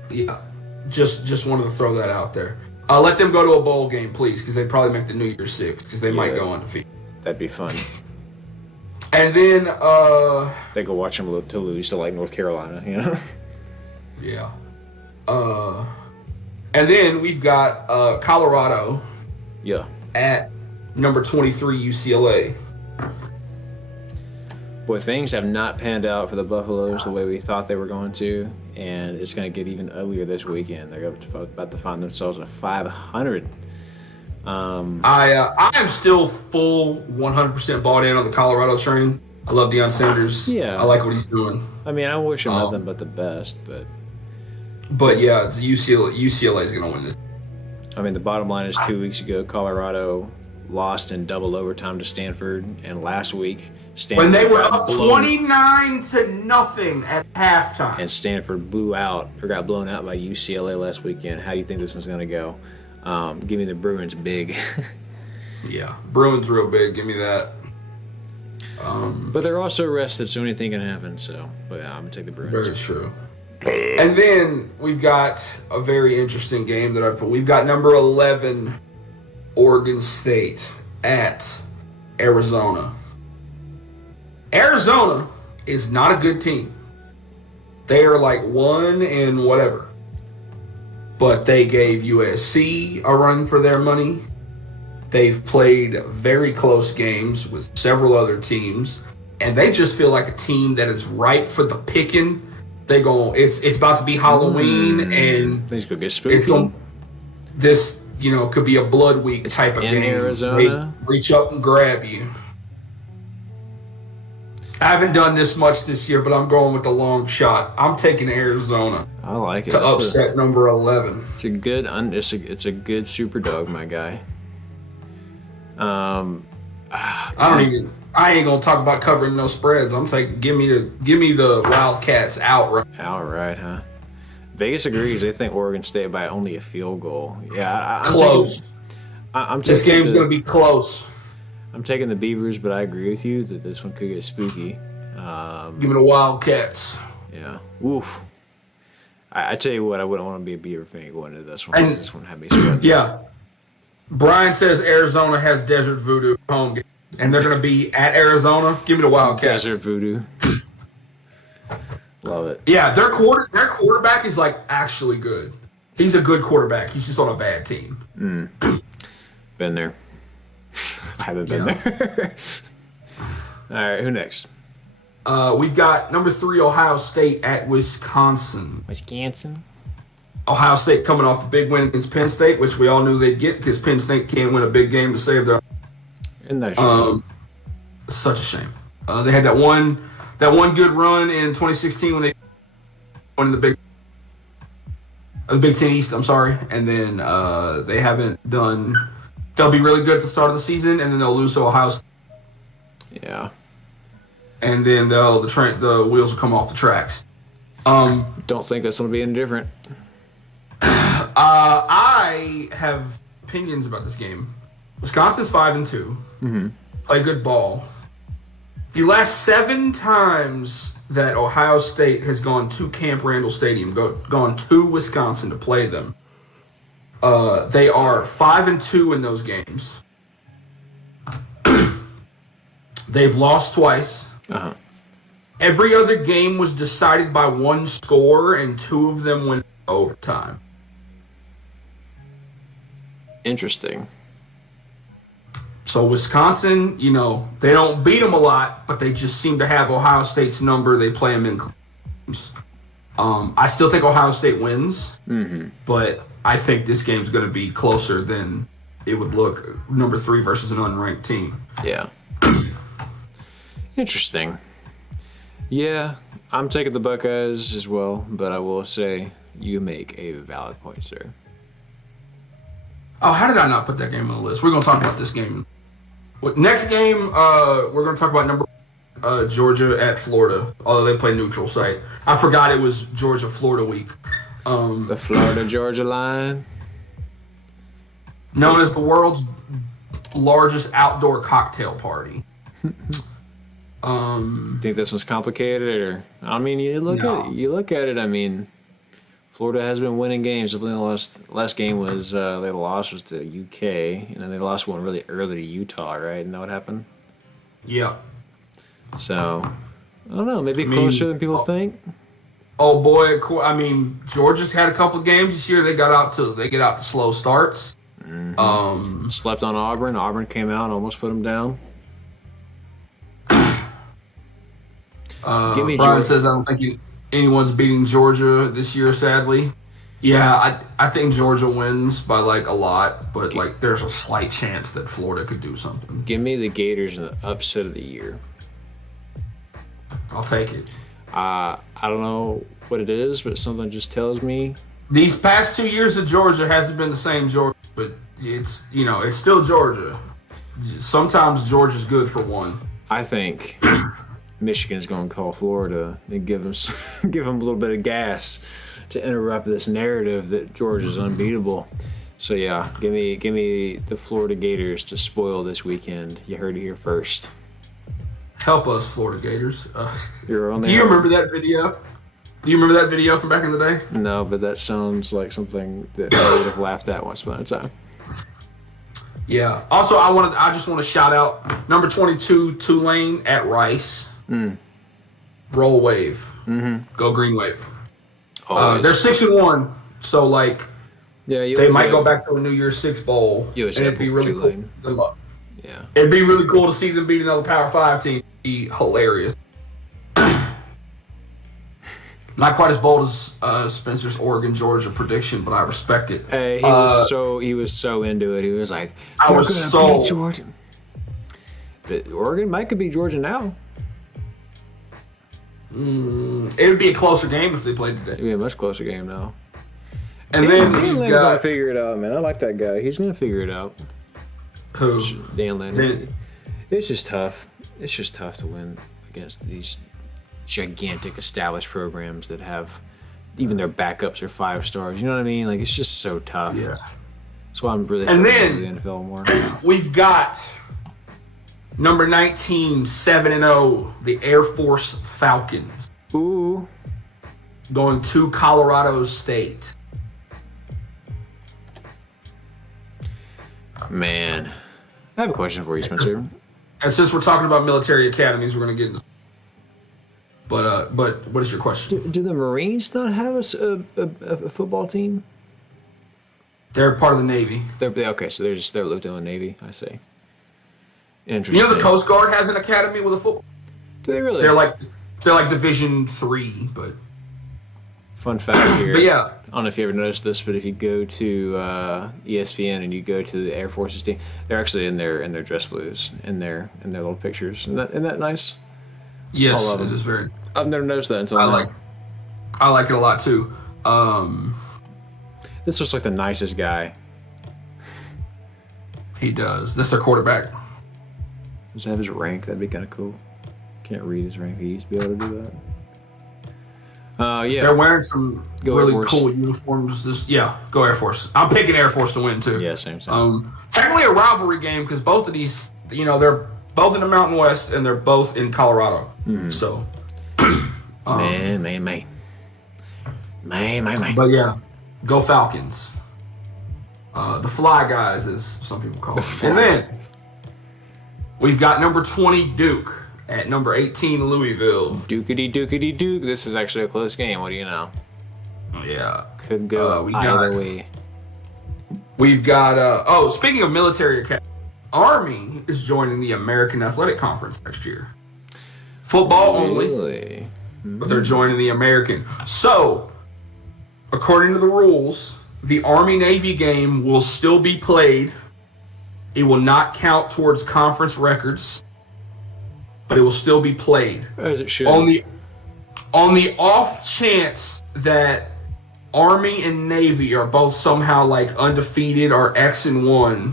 Yeah. Just wanted to throw that out there. Let them go to a bowl game, please, because they probably make the New Year's Six, because they might go undefeated. That'd be fun. And then, They go watch them to lose to like North Carolina, Yeah. And then we've got Colorado. Yeah. At number 23, UCLA. Boy, things have not panned out for the Buffaloes the way we thought they were going to, and it's going to get even uglier this weekend. They're about to find themselves at 500. I am still full 100% bought in on the Colorado train. I love Deion Sanders. Yeah. I like what he's doing. I mean, I wish him nothing but the best, But yeah, it's UCLA is going to win this. I mean, the bottom line is 2 weeks ago, Colorado lost in double overtime to Stanford, and last week, Stanford when they were got up blown, 29-0 at halftime. and Stanford got blown out by UCLA last weekend. How do you think this one's going to go? Give me the Bruins big. Yeah, Bruins real big. Give me that. But they're also rested, so anything can happen. So, but yeah, I'm gonna take the Bruins. Very true. And then we've got a very interesting game that we've got number 11, Oregon State at Arizona. Arizona is not a good team. They are like 1 and whatever. But they gave USC a run for their money. They've played very close games with several other teams. And they just feel like a team that is ripe for the picking. It's about to be Halloween, and things could get spooky. This could be a blood week type of game. Arizona. They reach up and grab you. I haven't done this much this year, but I'm going with the long shot. I'm taking Arizona. I like it to upset number 11. It's a good. It's a good super dog, my guy. I ain't gonna talk about covering no spreads. I'm taking give me the Wildcats outright. Outright, huh? Vegas agrees. They think Oregon State by only a field goal. Yeah, I'm close. This game's gonna be close. I'm taking the Beavers, but I agree with you that this one could get spooky. Give me the Wildcats. Yeah. Oof. I tell you what, I wouldn't want to be a Beaver fan going into this one. This one had me sweating. Yeah. Brian says Arizona has Desert Voodoo home game, and they're going to be at Arizona. Give me the Wildcats. Desert Voodoo. Love it. Yeah, their quarterback is like actually good. He's a good quarterback. He's just on a bad team. Been there. I haven't been there. All right, who next? We've got number 3 Ohio State at Wisconsin. Ohio State coming off the big win against Penn State, which we all knew they'd get because Penn State can't win a big game to save their. Isn't that shame? Such a shame. They had that one good run in 2016 when they won the Big Ten East. I'm sorry, and then they haven't done. They'll be really good at the start of the season, and then they'll lose to Ohio State. Yeah. And then the wheels will come off the tracks. Don't think that's going to be any different. I have opinions about this game. Wisconsin's 5-2. Mm-hmm. Play good ball. The last 7 times that Ohio State has gone to Camp Randall Stadium, gone to Wisconsin to play them, they are 5-2 in those games. They've lost twice. Uh-huh. Every other game was decided by 1 score, and 2 of them went overtime. Interesting. So Wisconsin, they don't beat them a lot, but they just seem to have Ohio State's number. They play them in games. I still think Ohio State wins, but I think this game's going to be closer than it would look. Number 3 versus an unranked team. Yeah. Interesting. Yeah, I'm taking the Buckeyes as well, but I will say you make a valid point, sir. Oh, how did I not put that game on the list? We're going to talk about this game. Next game, we're going to talk about Georgia at Florida, although they play neutral site. I forgot it was Georgia-Florida week. The Florida-Georgia line. Known as the world's largest outdoor cocktail party. Think this was complicated, or you look at it. I mean, Florida has been winning games. I believe the last game was they lost was to UK, and then they lost one really early to Utah, right? Isn't that what happened? Yeah. So I don't know. Maybe closer than people think. Oh boy, Georgia's had a couple of games this year. They get out to slow starts. Mm-hmm. Slept on Auburn. Auburn came out and almost put them down. Brian says, I don't think anyone's beating Georgia this year, sadly. Yeah, I think Georgia wins by a lot, but there's a slight chance that Florida could do something. Give me the Gators in the upset of the year. I'll take it. I don't know what it is, but something just tells me. These past 2 years of Georgia hasn't been the same Georgia, but it's still Georgia. Sometimes Georgia's good for one. I think Michigan's going to call Florida and give them a little bit of gas to interrupt this narrative that Georgia's unbeatable. So yeah, give me the Florida Gators to spoil this weekend. You heard it here first. Help us, Florida Gators. Do you remember that video? Do you remember that video from back in the day? No, but that sounds like something that I would have laughed at once upon a time. Yeah. Also, I just want to shout out number 22 Tulane at Rice. Roll Wave. Go Green Wave. They're 6-1, so like they might go back to a New Year's Six bowl, and it'd be really cool. Yeah, it'd be really cool to see them beat another Power 5 team. It'd be hilarious. Not quite as bold as Spencer's Oregon Georgia prediction, but I respect it. He was so into it. He was like, I was so beat Georgia. Oregon might could beat Georgia now. It would be a closer game if they played today. It'd be a much closer game now. And then Dan's gonna figure it out, man. I like that guy. He's gonna figure it out. Who? Dan Lanning. It's just tough. It's just tough to win against these gigantic established programs that have even their backups are 5 stars. You know what I mean? Like, it's just so tough. Yeah. That's why I'm really and then then the NFL more. We've got number 19, 7-0, the Air Force Falcons. Ooh. Going to Colorado State. Man. I have a question for you, Spencer. And since we're talking about military academies, we're going to get into... But what is your question? Do the Marines not have a football team? They're part of the Navy. Okay, so they're looped in the Navy. I see. Interesting. You know the Coast Guard has an academy with a football. Do they really? They're like Division III, but. Fun fact here. But yeah. I don't know if you ever noticed this, but if you go to ESPN and you go to the Air Force's team, they're actually in their dress blues, in their little pictures. Isn't that nice? Yes, it is very. I've never noticed that until now. I like it a lot too. This looks like the nicest guy. He does. That's their quarterback. Does he have his rank? That'd be kind of cool. Can't read his rank. He used to be able to do that. Yeah. They're wearing some really Air Force. cool uniforms. Go Air Force. I'm picking Air Force to win too. Yeah, same. Technically a rivalry game because both of these, they're both in the Mountain West and they're both in Colorado. Mm-hmm. So, man. But yeah, go Falcons. The Fly Guys, as some people call them. And then we've got number 20 Duke at number 18 Louisville. Dukety Duke. This is actually a close game. What do you know? Yeah, could go either way. We've got speaking of military academy, Army is joining the American Athletic Conference next year. Football only, but they're joining the American. So, according to the rules, the Army-Navy game will still be played. It will not count towards conference records, but it will still be played. As it should. On the off chance that Army and Navy are both somehow like undefeated or X-1,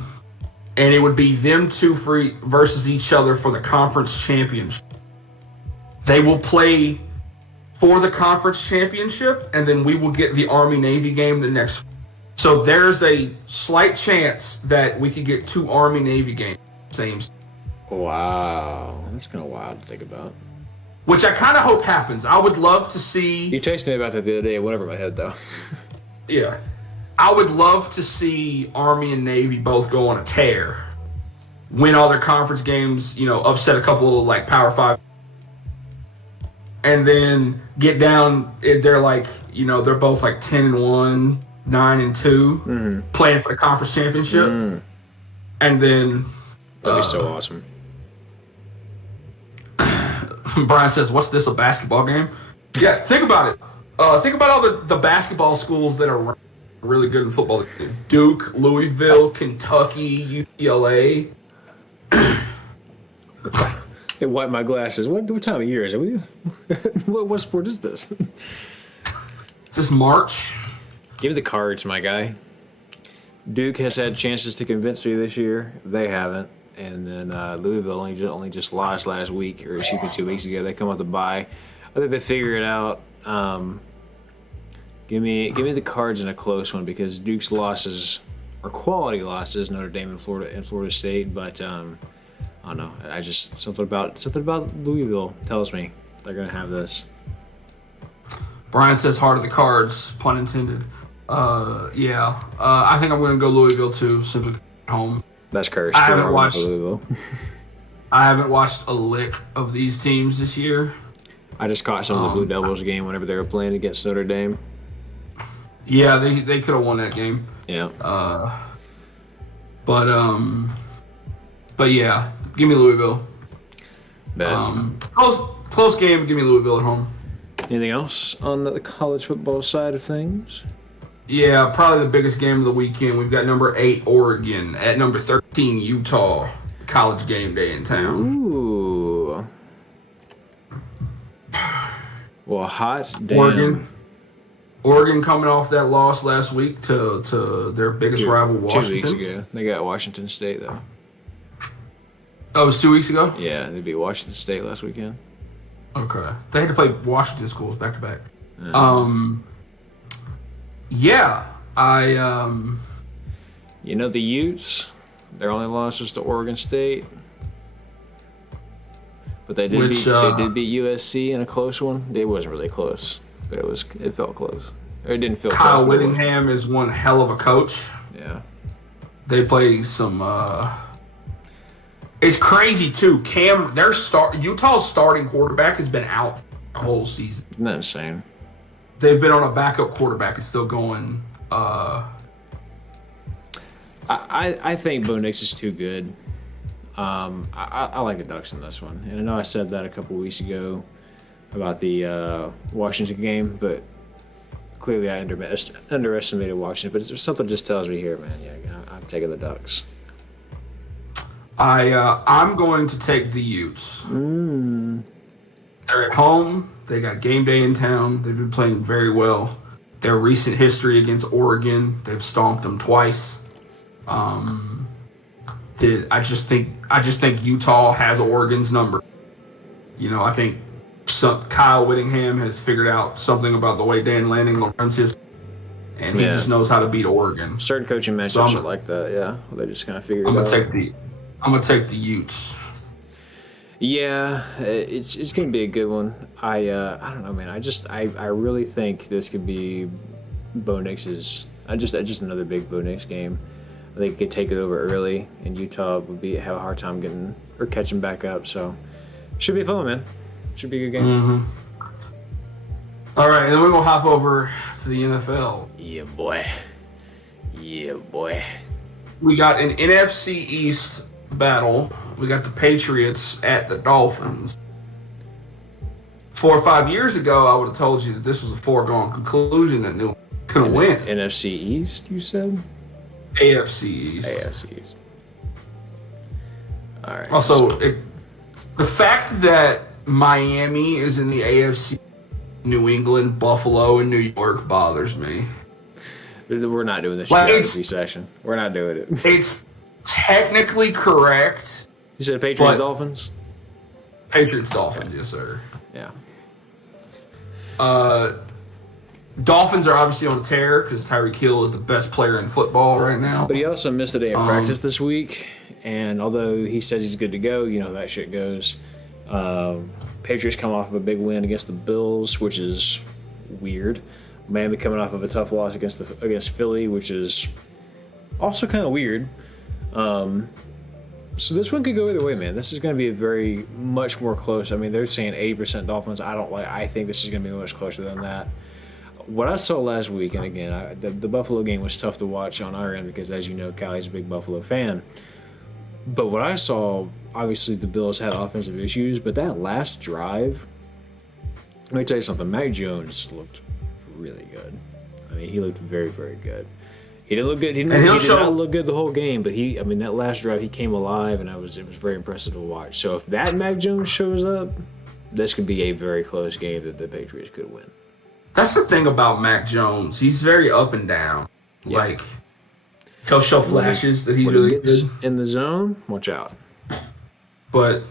and it would be them two versus each other for the conference championship. They will play for the conference championship, and then we will get the Army-Navy game the next. So there's a slight chance that we could get 2 Army-Navy games. Same. Wow, that's kind of wild to think about. Which I kind of hope happens. I would love to see. You texted me about that the other day. It went over my head though. Yeah. I would love to see Army and Navy both go on a tear, win all their conference games, upset a couple of like Power 5, and then get down. They're like, they're both like 10-1, 9-2, playing for the conference championship, and then that'd be so awesome. Brian says, "What's this? A basketball game?" Yeah, think about it. Think about all the basketball schools that are really good in football. Duke, Louisville, Kentucky, UCLA. Hey, wipe my glasses. What time of year is it? What sport is this? Is this March? Give me the cards, my guy. Duke has had chances to convince you this year. They haven't. And then Louisville only just lost last week, or 2 weeks ago. They come out to bye. I think they figure it out. Give me the cards in a close one, because Duke's losses are quality losses. Notre Dame and Florida State, but I don't know. I just something about Louisville tells me they're gonna have this. Brian says heart of the cards, pun intended. Yeah. I think I'm going to go Louisville too, simply at home. That's cursed. I haven't watched. Louisville. I haven't watched a lick of these teams this year. I just caught some of the Blue Devils game whenever they were playing against Notre Dame. Yeah, they could have won that game. Yeah. But yeah, give me Louisville. Close game. Give me Louisville at home. Anything else on the college football side of things? Yeah, probably the biggest game of the weekend. We've got number 8 Oregon at number 13 Utah. College game day in town. Ooh. Well, hot damn. Oregon coming off that loss last week to their biggest rival, Washington. 2 weeks ago. They got Washington State, though. Oh, it was 2 weeks ago? Yeah, they beat Washington State last weekend. Okay. They had to play Washington schools back to back. Yeah. The Utes, their only loss was to Oregon State. But they did beat USC in a close one. It wasn't really close, but it felt close. Or it didn't feel Kyle close. Whittingham is one hell of a coach. Yeah. They play some it's crazy too. Utah's starting quarterback has been out the whole season. Isn't that insane? They've been on a backup quarterback. It's still going. I think Bo Nix is too good. I like the Ducks in this one, and I know I said that a couple weeks ago about the Washington game, but clearly I underestimated Washington. But something just tells me here, man. Yeah, I'm taking the Ducks. I'm going to take the Utes. They're at home. They got game day in town. They've been playing very well. Their recent history against Oregon, they've stomped them twice. I just think Utah has Oregon's number. I think Kyle Whittingham has figured out something about the way Dan Lanning runs his, and he just knows how to beat Oregon. Certain coaching matchups are like that. Yeah, they just kind of figured it out. I'm gonna take the Utes. Yeah, it's gonna be a good one. I don't know, man. I really think this could be Bo Nix's. Just another big Bo Nix game. I think he could take it over early, and Utah would have a hard time catching back up. So, should be fun, man. Should be a good game. Mm-hmm. All right, and then we're gonna hop over to the NFL. Yeah, boy. We got an NFC East battle. We got the Patriots at the Dolphins. 4 or 5 years ago, I would have told you that this was a foregone conclusion that New England couldn't win. NFC East, you said? AFC East. AFC East. All right. Also, the fact that Miami is in the AFC, New England, Buffalo, and New York bothers me. We're not doing this geography session. We're not doing it. It's technically correct. You said Patriots Dolphins? Patriots Dolphins, yes, sir. Yeah. Dolphins are obviously on a tear because Tyreek Hill is the best player in football right now. But he also missed a day of practice this week, and although he says he's good to go, you know how that shit goes. Patriots come off of a big win against the Bills, which is weird. Miami coming off of a tough loss against Philly, which is also kind of weird. So this one could go either way, man. This is going to be a much more close. I mean, they're saying 80% Dolphins. I think this is going to be much closer than that. What I saw last week, and again, the Buffalo game was tough to watch on our end because, as you know, Callie's a big Buffalo fan. But what I saw, obviously the Bills had offensive issues, but that last drive, let me tell you something. Mac Jones looked really good. I mean, he looked very, very good. He didn't look good. He did not look good the whole game, but that last drive, he came alive, and it was very impressive to watch. So if that Mac Jones shows up, this could be a very close game that the Patriots could win. That's the thing about Mac Jones. He's very up and down. Yeah. Like, he'll show flashes that he's really good. In the zone, watch out. But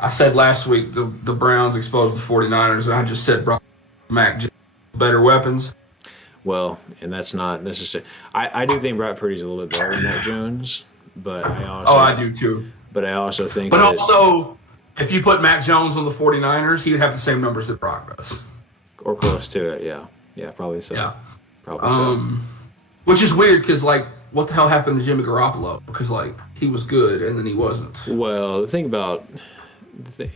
I said last week the Browns exposed the 49ers, and I just said Mac Jones better weapons. Well, and that's not necessary. I do think Brock Purdy's a little bit better than Mac Jones, but I also... I do too. But I also think also, if you put Mac Jones on the 49ers, he'd have the same numbers that Brock does. or close to it. Yeah, probably so. Yeah. Probably so. Which is weird because, like, what the hell happened to Jimmy Garoppolo? Because, like, he was good and then he wasn't. Well, the thing about,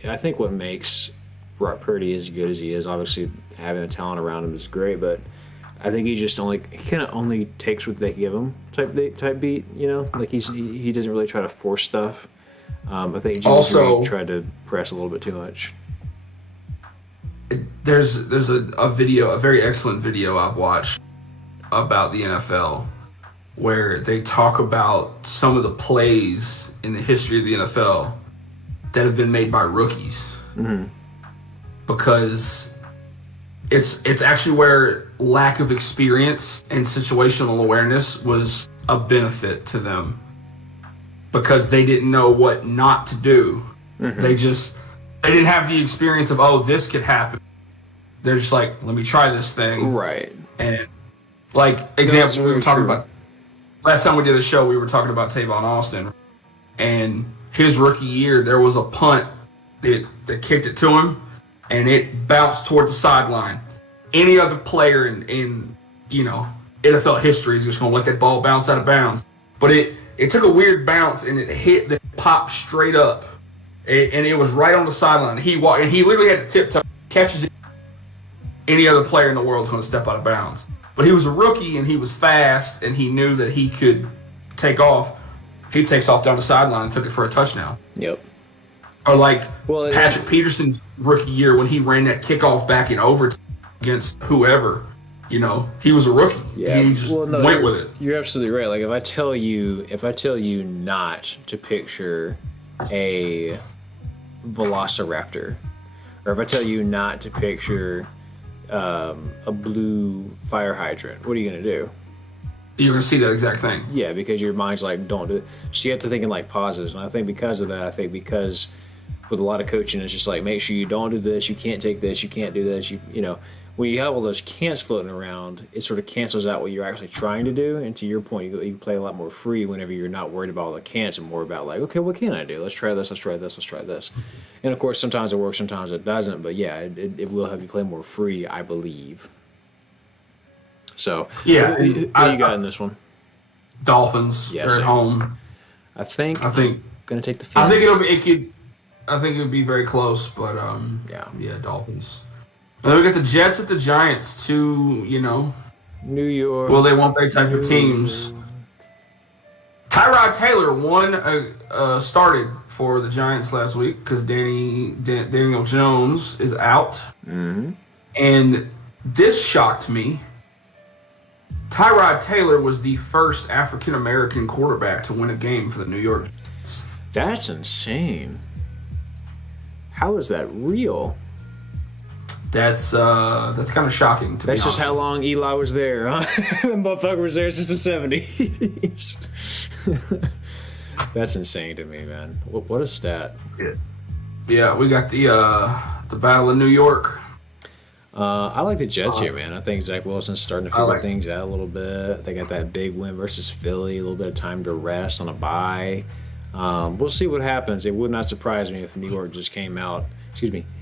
I think what makes Brock Purdy as good as he is, obviously having the talent around him is great, but I think he kind of only takes what they give him type beat, you know? Like, he doesn't really try to force stuff. I think Jimmy G tried to press a little bit too much. There's a video, a very excellent video I've watched about the NFL where they talk about some of the plays in the history of the NFL that have been made by rookies. Mm-hmm. Because it's actually where lack of experience and situational awareness was a benefit to them. Because they didn't know what not to do. Mm-hmm. They didn't have the experience of, oh, this could happen. They're just like, let me try this thing. Right. And like, example, we were talking about, last time we did a show, we were talking about Tavon Austin. And his rookie year, there was a punt that kicked it to him, and it bounced toward the sideline. Any other player in NFL history is just going to let that ball bounce out of bounds. But it took a weird bounce, and it hit, then popped straight up. And it was right on the sideline. He walked, and he literally had to tiptoe, catches it. Any other player in the world is going to step out of bounds. But he was a rookie, and he was fast, and he knew that he could take off. He takes off down the sideline and took it for a touchdown. Yep. Or like Patrick Peterson's rookie year when he ran that kickoff back in overtime against whoever. You know, he was a rookie. Yeah. He just went with it. You're absolutely right. Like if I tell you not to picture a velociraptor, or if I tell you not to picture a blue fire hydrant, what are you gonna do? You're gonna see that exact thing. Yeah, because your mind's like, don't do it. So you have to think in like positives, and I think because of that, because with a lot of coaching, it's just like make sure you don't do this, you can't take this, you can't do this. You know, when you have all those can'ts floating around, it sort of cancels out what you're actually trying to do. And to your point, you play a lot more free whenever you're not worried about all the can'ts and more about like, okay, what can I do? Let's try this, let's try this, let's try this. And of course, sometimes it works, sometimes it doesn't. But yeah, it will have you play more free, I believe. So yeah, who you got in this one? Dolphins. Yeah, they're at home. I think gonna take the Phoenix. I think it would be very close, but yeah, Dolphins. And then we got the Jets at the Giants, two, New York. Well, they want their type of teams. Tyrod Taylor started for the Giants last week because Daniel Jones is out. Mm-hmm. And this shocked me. Tyrod Taylor was the first African-American quarterback to win a game for the New York Jets. That's insane. How is that real? That's kind of shocking to be honest. That's just how long Eli was there, huh? That motherfucker was there since the 70s. That's insane to me, man. What a stat. Yeah, we got the Battle of New York. I like the Jets here, man. I think Zach Wilson's starting to figure things out a little bit. They got that big win versus Philly, a little bit of time to rest on a bye. We'll see what happens. It would not surprise me if New York just came out.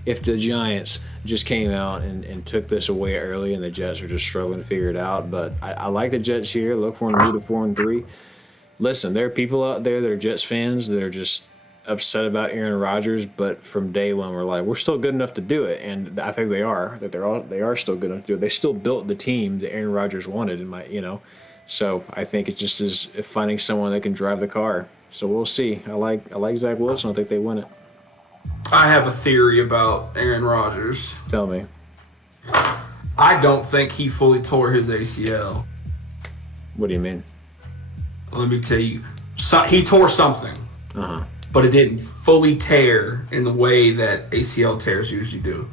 If the Giants just came out and took this away early, and the Jets are just struggling to figure it out. But I like the Jets here. Look for them to move to 4-3. Listen, there are people out there that are Jets fans that are just upset about Aaron Rodgers, but from day one we're like, we're still good enough to do it, and I think they are. That they are still good enough to do it. They still built the team that Aaron Rodgers wanted, So I think it just is finding someone that can drive the car. So we'll see. I like Zach Wilson. I think they win it. I have a theory about Aaron Rodgers. Tell me. I don't think he fully tore his ACL. What do you mean? Let me tell you. He tore something. Uh-huh. But it didn't fully tear in the way that ACL tears usually do.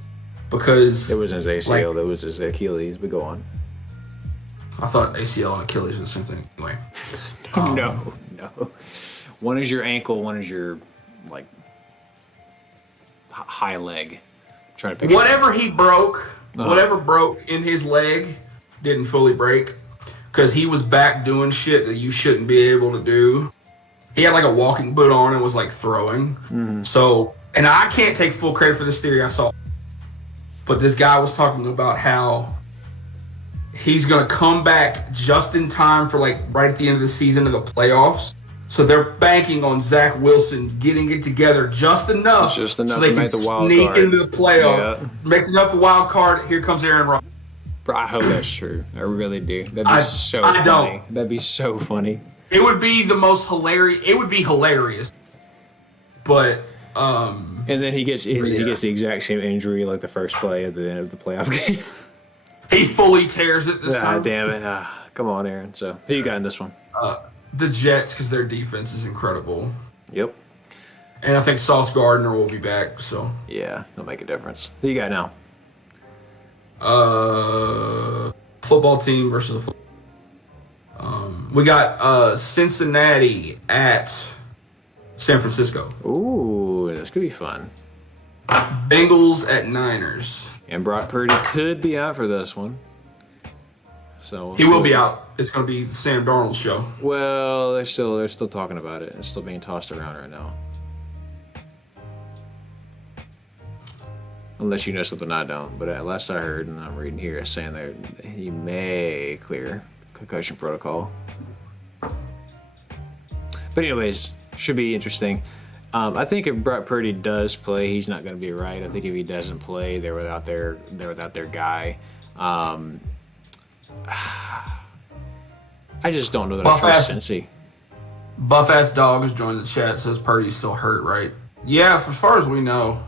Because it wasn't his ACL, that was his Achilles, but go on. I thought ACL and Achilles were the same thing anyway. No. One is your ankle, one is your high leg. I'm trying to pick whatever he broke, whatever broke in his leg didn't fully break. Because he was back doing shit that you shouldn't be able to do. He had like a walking boot on and was like throwing. Mm-hmm. So, and I can't take full credit for this theory I saw. but this guy was talking about how he's going to come back just in time for like right at the end of the season of the playoffs. So they're banking on Zach Wilson getting it together just enough so they can sneak into the playoff, make enough the wild card. Here comes Aaron Rodgers. Bro, I hope that's true. I really do. That'd be so funny. That'd be so funny. It would be the most hilarious. It would be hilarious. But and then he gets the exact same injury like the first play at the end of the playoff game. He fully tears it this time. Damn it. Come on, Aaron. So, who you got in this one? The Jets, because their defense is incredible. Yep. And I think Sauce Gardner will be back, so. Yeah, it'll make a difference. Who you got now? Football team versus the football. We got Cincinnati at San Francisco. Ooh, this could be fun. Bengals at Niners. And Brock Purdy could be out for this one. So he will be out. It's going to be Sam Darnold's show. Well, they're still talking about it. It's still being tossed around right now. Unless you know something I don't. But last I heard, and I'm reading here, saying that he may clear concussion protocol. But anyways, should be interesting. I think if Brock Purdy does play, he's not going to be right. I think if he doesn't play, they're without their guy. I just don't know that I trust Cincy. Buff-ass Dog has joined the chat. Says Purdy's still hurt, right? Yeah, as far as we know.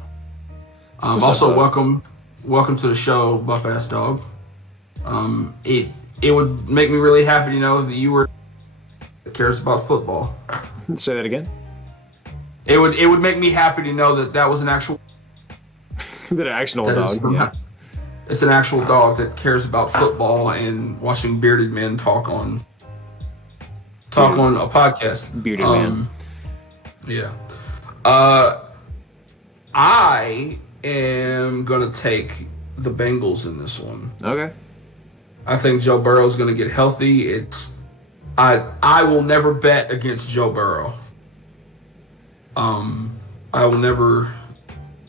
Also, welcome to the show, Buff-ass Dog. It would make me really happy to know that you were cares about football. Say that again. It would make me happy to know that was an actual that actual dog. Yeah. It's an actual dog that cares about football and watching bearded men talk on a podcast. Bearded man. Yeah. I am gonna take the Bengals in this one. Okay. I think Joe Burrow's gonna get healthy. I will never bet against Joe Burrow. I will never,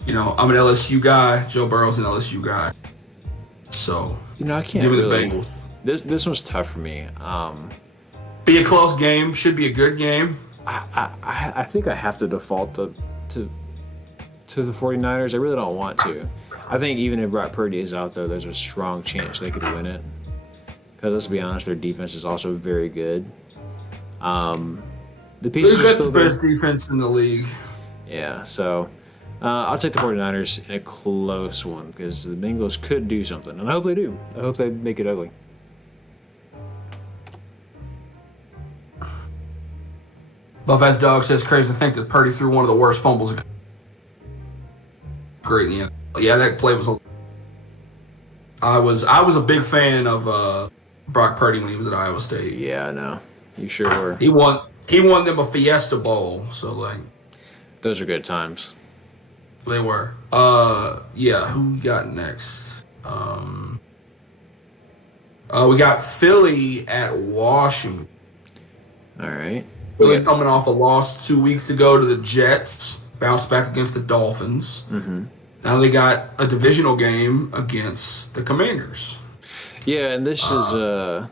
I'm an LSU guy. Joe Burrow's an LSU guy. So, I can't give me really. the Bengals. This one's tough for me. Be a close game. Should be a good game. I think I have to default to the 49ers. I really don't want to. I think even if Brock Purdy is out there, there's a strong chance they could win it. Because let's be honest, their defense is also very good. The pieces are still the best defense in the league. Yeah, so I'll take the 49ers in a close one because the Bengals could do something. And I hope they do. I hope they make it ugly. Buff-ass Dog says, crazy to think that Purdy threw one of the worst fumbles. Great in the end. Yeah, that play was. I was a big fan of Brock Purdy when he was at Iowa State. Yeah, I know. You sure were. He won them a Fiesta Bowl, so like. Those are good times. They were. Yeah. Who we got next? We got Philly at Washington. All right. Philly coming off a loss 2 weeks ago to the Jets, bounced back against the Dolphins. Mm-hmm. Now they got a divisional game against the Commanders. Yeah, and this is a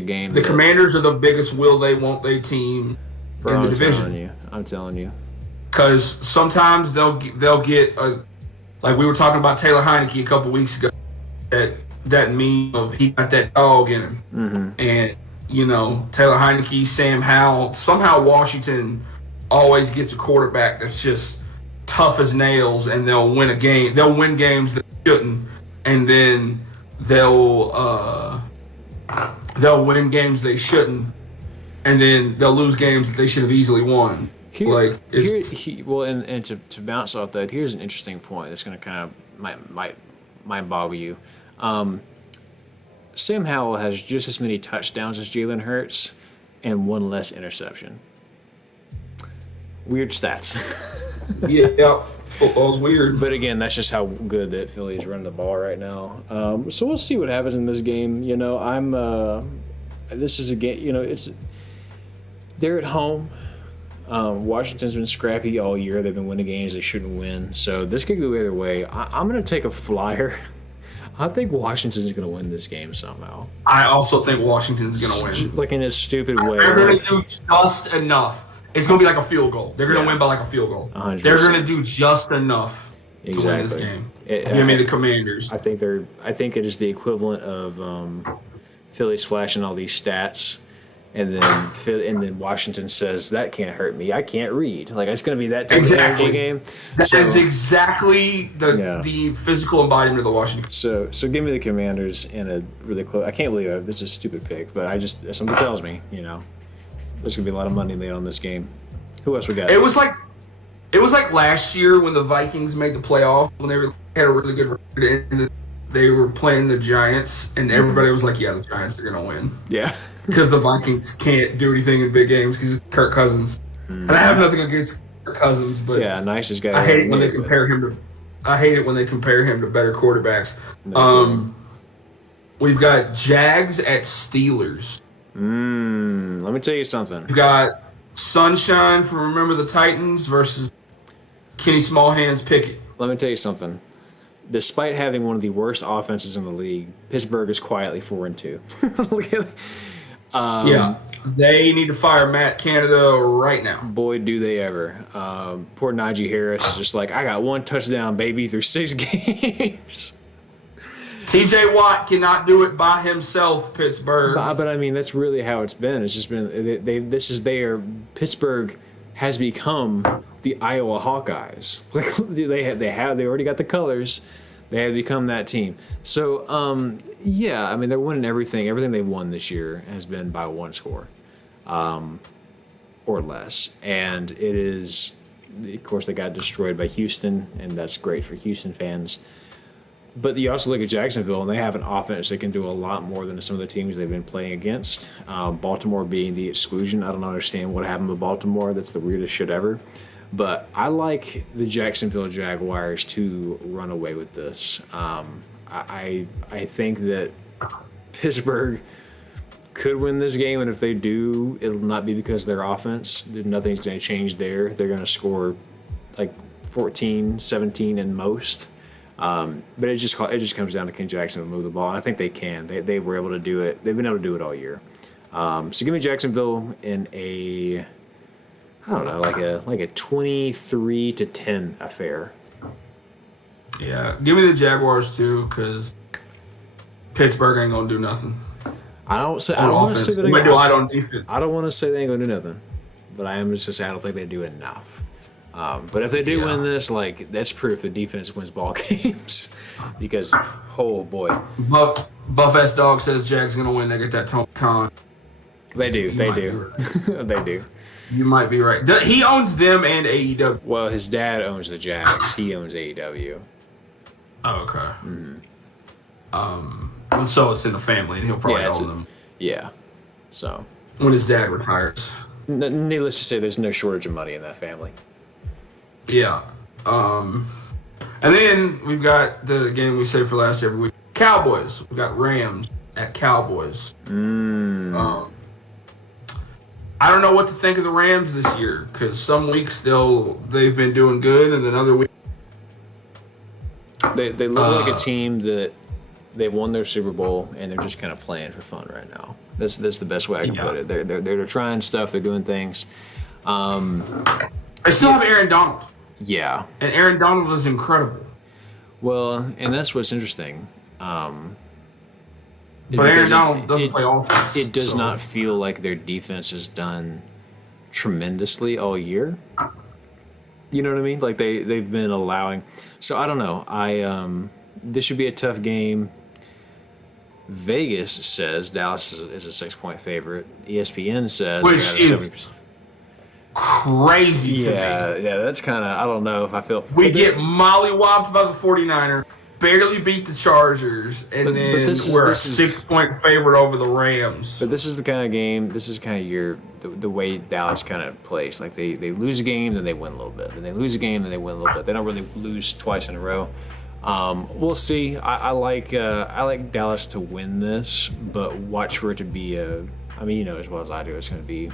game. The Commanders are the biggest will they won't they team in the division. I'm telling you. Because sometimes they'll get like we were talking about Taylor Heineke a couple weeks ago. That meme of he got that dog in him, mm-hmm. and Taylor Heineke, Sam Howell. Somehow Washington always gets a quarterback that's just tough as nails, and they'll win a game. They'll win games that they shouldn't, and then they'll win games they shouldn't, and then they'll lose games that they should have easily won. And to bounce off that, here's an interesting point that's going to kind of might boggle you. Sam Howell has just as many touchdowns as Jalen Hurts and one less interception. Weird stats. Yeah, football's weird. But again, that's just how good that Philly is running the ball right now. So we'll see what happens in this game. This is a game. They're at home. Washington's been scrappy all year. They've been winning games they shouldn't win. So this could go either way. I'm going to take a flyer. I think Washington's going to win this game somehow. I also think Washington's going to win. Like in a stupid way. They're going to do just enough. It's going to be like a field goal. They're going to win by like a field goal. 100%. They're going to do just enough to win this game. Give me the Commanders. I think it is the equivalent of Phillies flashing all these stats, and then Washington says that can't hurt me. I can't read. Like it's going to be that type of energy game. That is exactly the physical embodiment of the Washington. So give me the Commanders in a really close. I can't believe this is a stupid pick, but something tells me, there's going to be a lot of money made on this game. Who else we got? It was like last year when the Vikings made the playoff when they had a really good record and they were playing the Giants and everybody was like, yeah, the Giants are going to win. Yeah. Because the Vikings can't do anything in big games because it's Kirk Cousins. And I have nothing against Kirk Cousins, but nicest guy. I hate it when they compare him to better quarterbacks. We've got Jags at Steelers. Let me tell you something. We got Sunshine from Remember the Titans versus Kenny Smallhands Pickett. Let me tell you something. Despite having one of the worst offenses in the league, Pittsburgh is quietly 4-2. They need to fire Matt Canada right now. Boy, do they ever. Poor Najee Harris is just like, I got one touchdown, baby, through 6 games. TJ Watt cannot do it by himself, Pittsburgh. But I mean, that's really how it's been. It's just been Pittsburgh has become the Iowa Hawkeyes. They already got the colors. They have become that team. So I mean, they're winning everything. Everything they've won this year has been by 1 score, or less. And it is, of course, they got destroyed by Houston, and that's great for Houston fans. But you also look at Jacksonville, and they have an offense that can do a lot more than some of the teams they've been playing against. Baltimore being the exclusion. I don't understand what happened with Baltimore. That's the weirdest shit ever. But I like the Jacksonville Jaguars to run away with this. I think that Pittsburgh could win this game, and if they do, it'll not be because of their offense. Nothing's going to change there. They're going to score like 14, 17 in most. But it just comes down to can Jacksonville move the ball, and I think they can. They were able to do it. They've been able to do it all year. So give me Jacksonville in a, I don't know, like a 23-10 affair. Yeah, give me the Jaguars too, because Pittsburgh ain't gonna do nothing. I don't want to say that they I don't want to say they ain't gonna do nothing, but I am just gonna say I don't think they do enough. But if they do win this, that's proof the defense wins ball games. Because, oh boy. Buff S Dog says Jags gonna win. They get that Tony Khan. They do. They do. You might be right. He owns them and AEW. Well, his dad owns the Jags. He owns AEW. Oh, okay. Mm-hmm. So it's in the family, and he'll probably own them. Yeah. So when his dad retires. Needless to say, there's no shortage of money in that family. Yeah. And then we've got the game we save for last every week. Cowboys. We've got Rams at Cowboys. I don't know what to think of the Rams this year because some weeks they've been doing good, and then other weeks they look like a team that they've won their Super Bowl and they're just kind of playing for fun right now. That's the best way I can put it. They're trying stuff. They're doing things. They still have Aaron Donald. Yeah, and Aaron Donald is incredible. Well, and that's what's interesting. But Aaron Donald doesn't play offense. It does not feel like their defense has done tremendously all year. You know what I mean? Like they've been allowing. So I don't know. This should be a tough game. Vegas says Dallas is a 6-point favorite. ESPN says which is 70%. Crazy to me. Yeah, that's kind of, I don't know if I feel. We get mollywopped by the 49ers, barely beat the Chargers, and we're a 6-point favorite over the Rams. But this is the kind of game, this is kind of the way Dallas kind of plays. Like they lose a game, then they win a little bit. Then they lose a game, then they win a little bit. They don't really lose twice in a row. We'll see. I like Dallas to win this, but watch for it to be you know as well as I do, it's going to be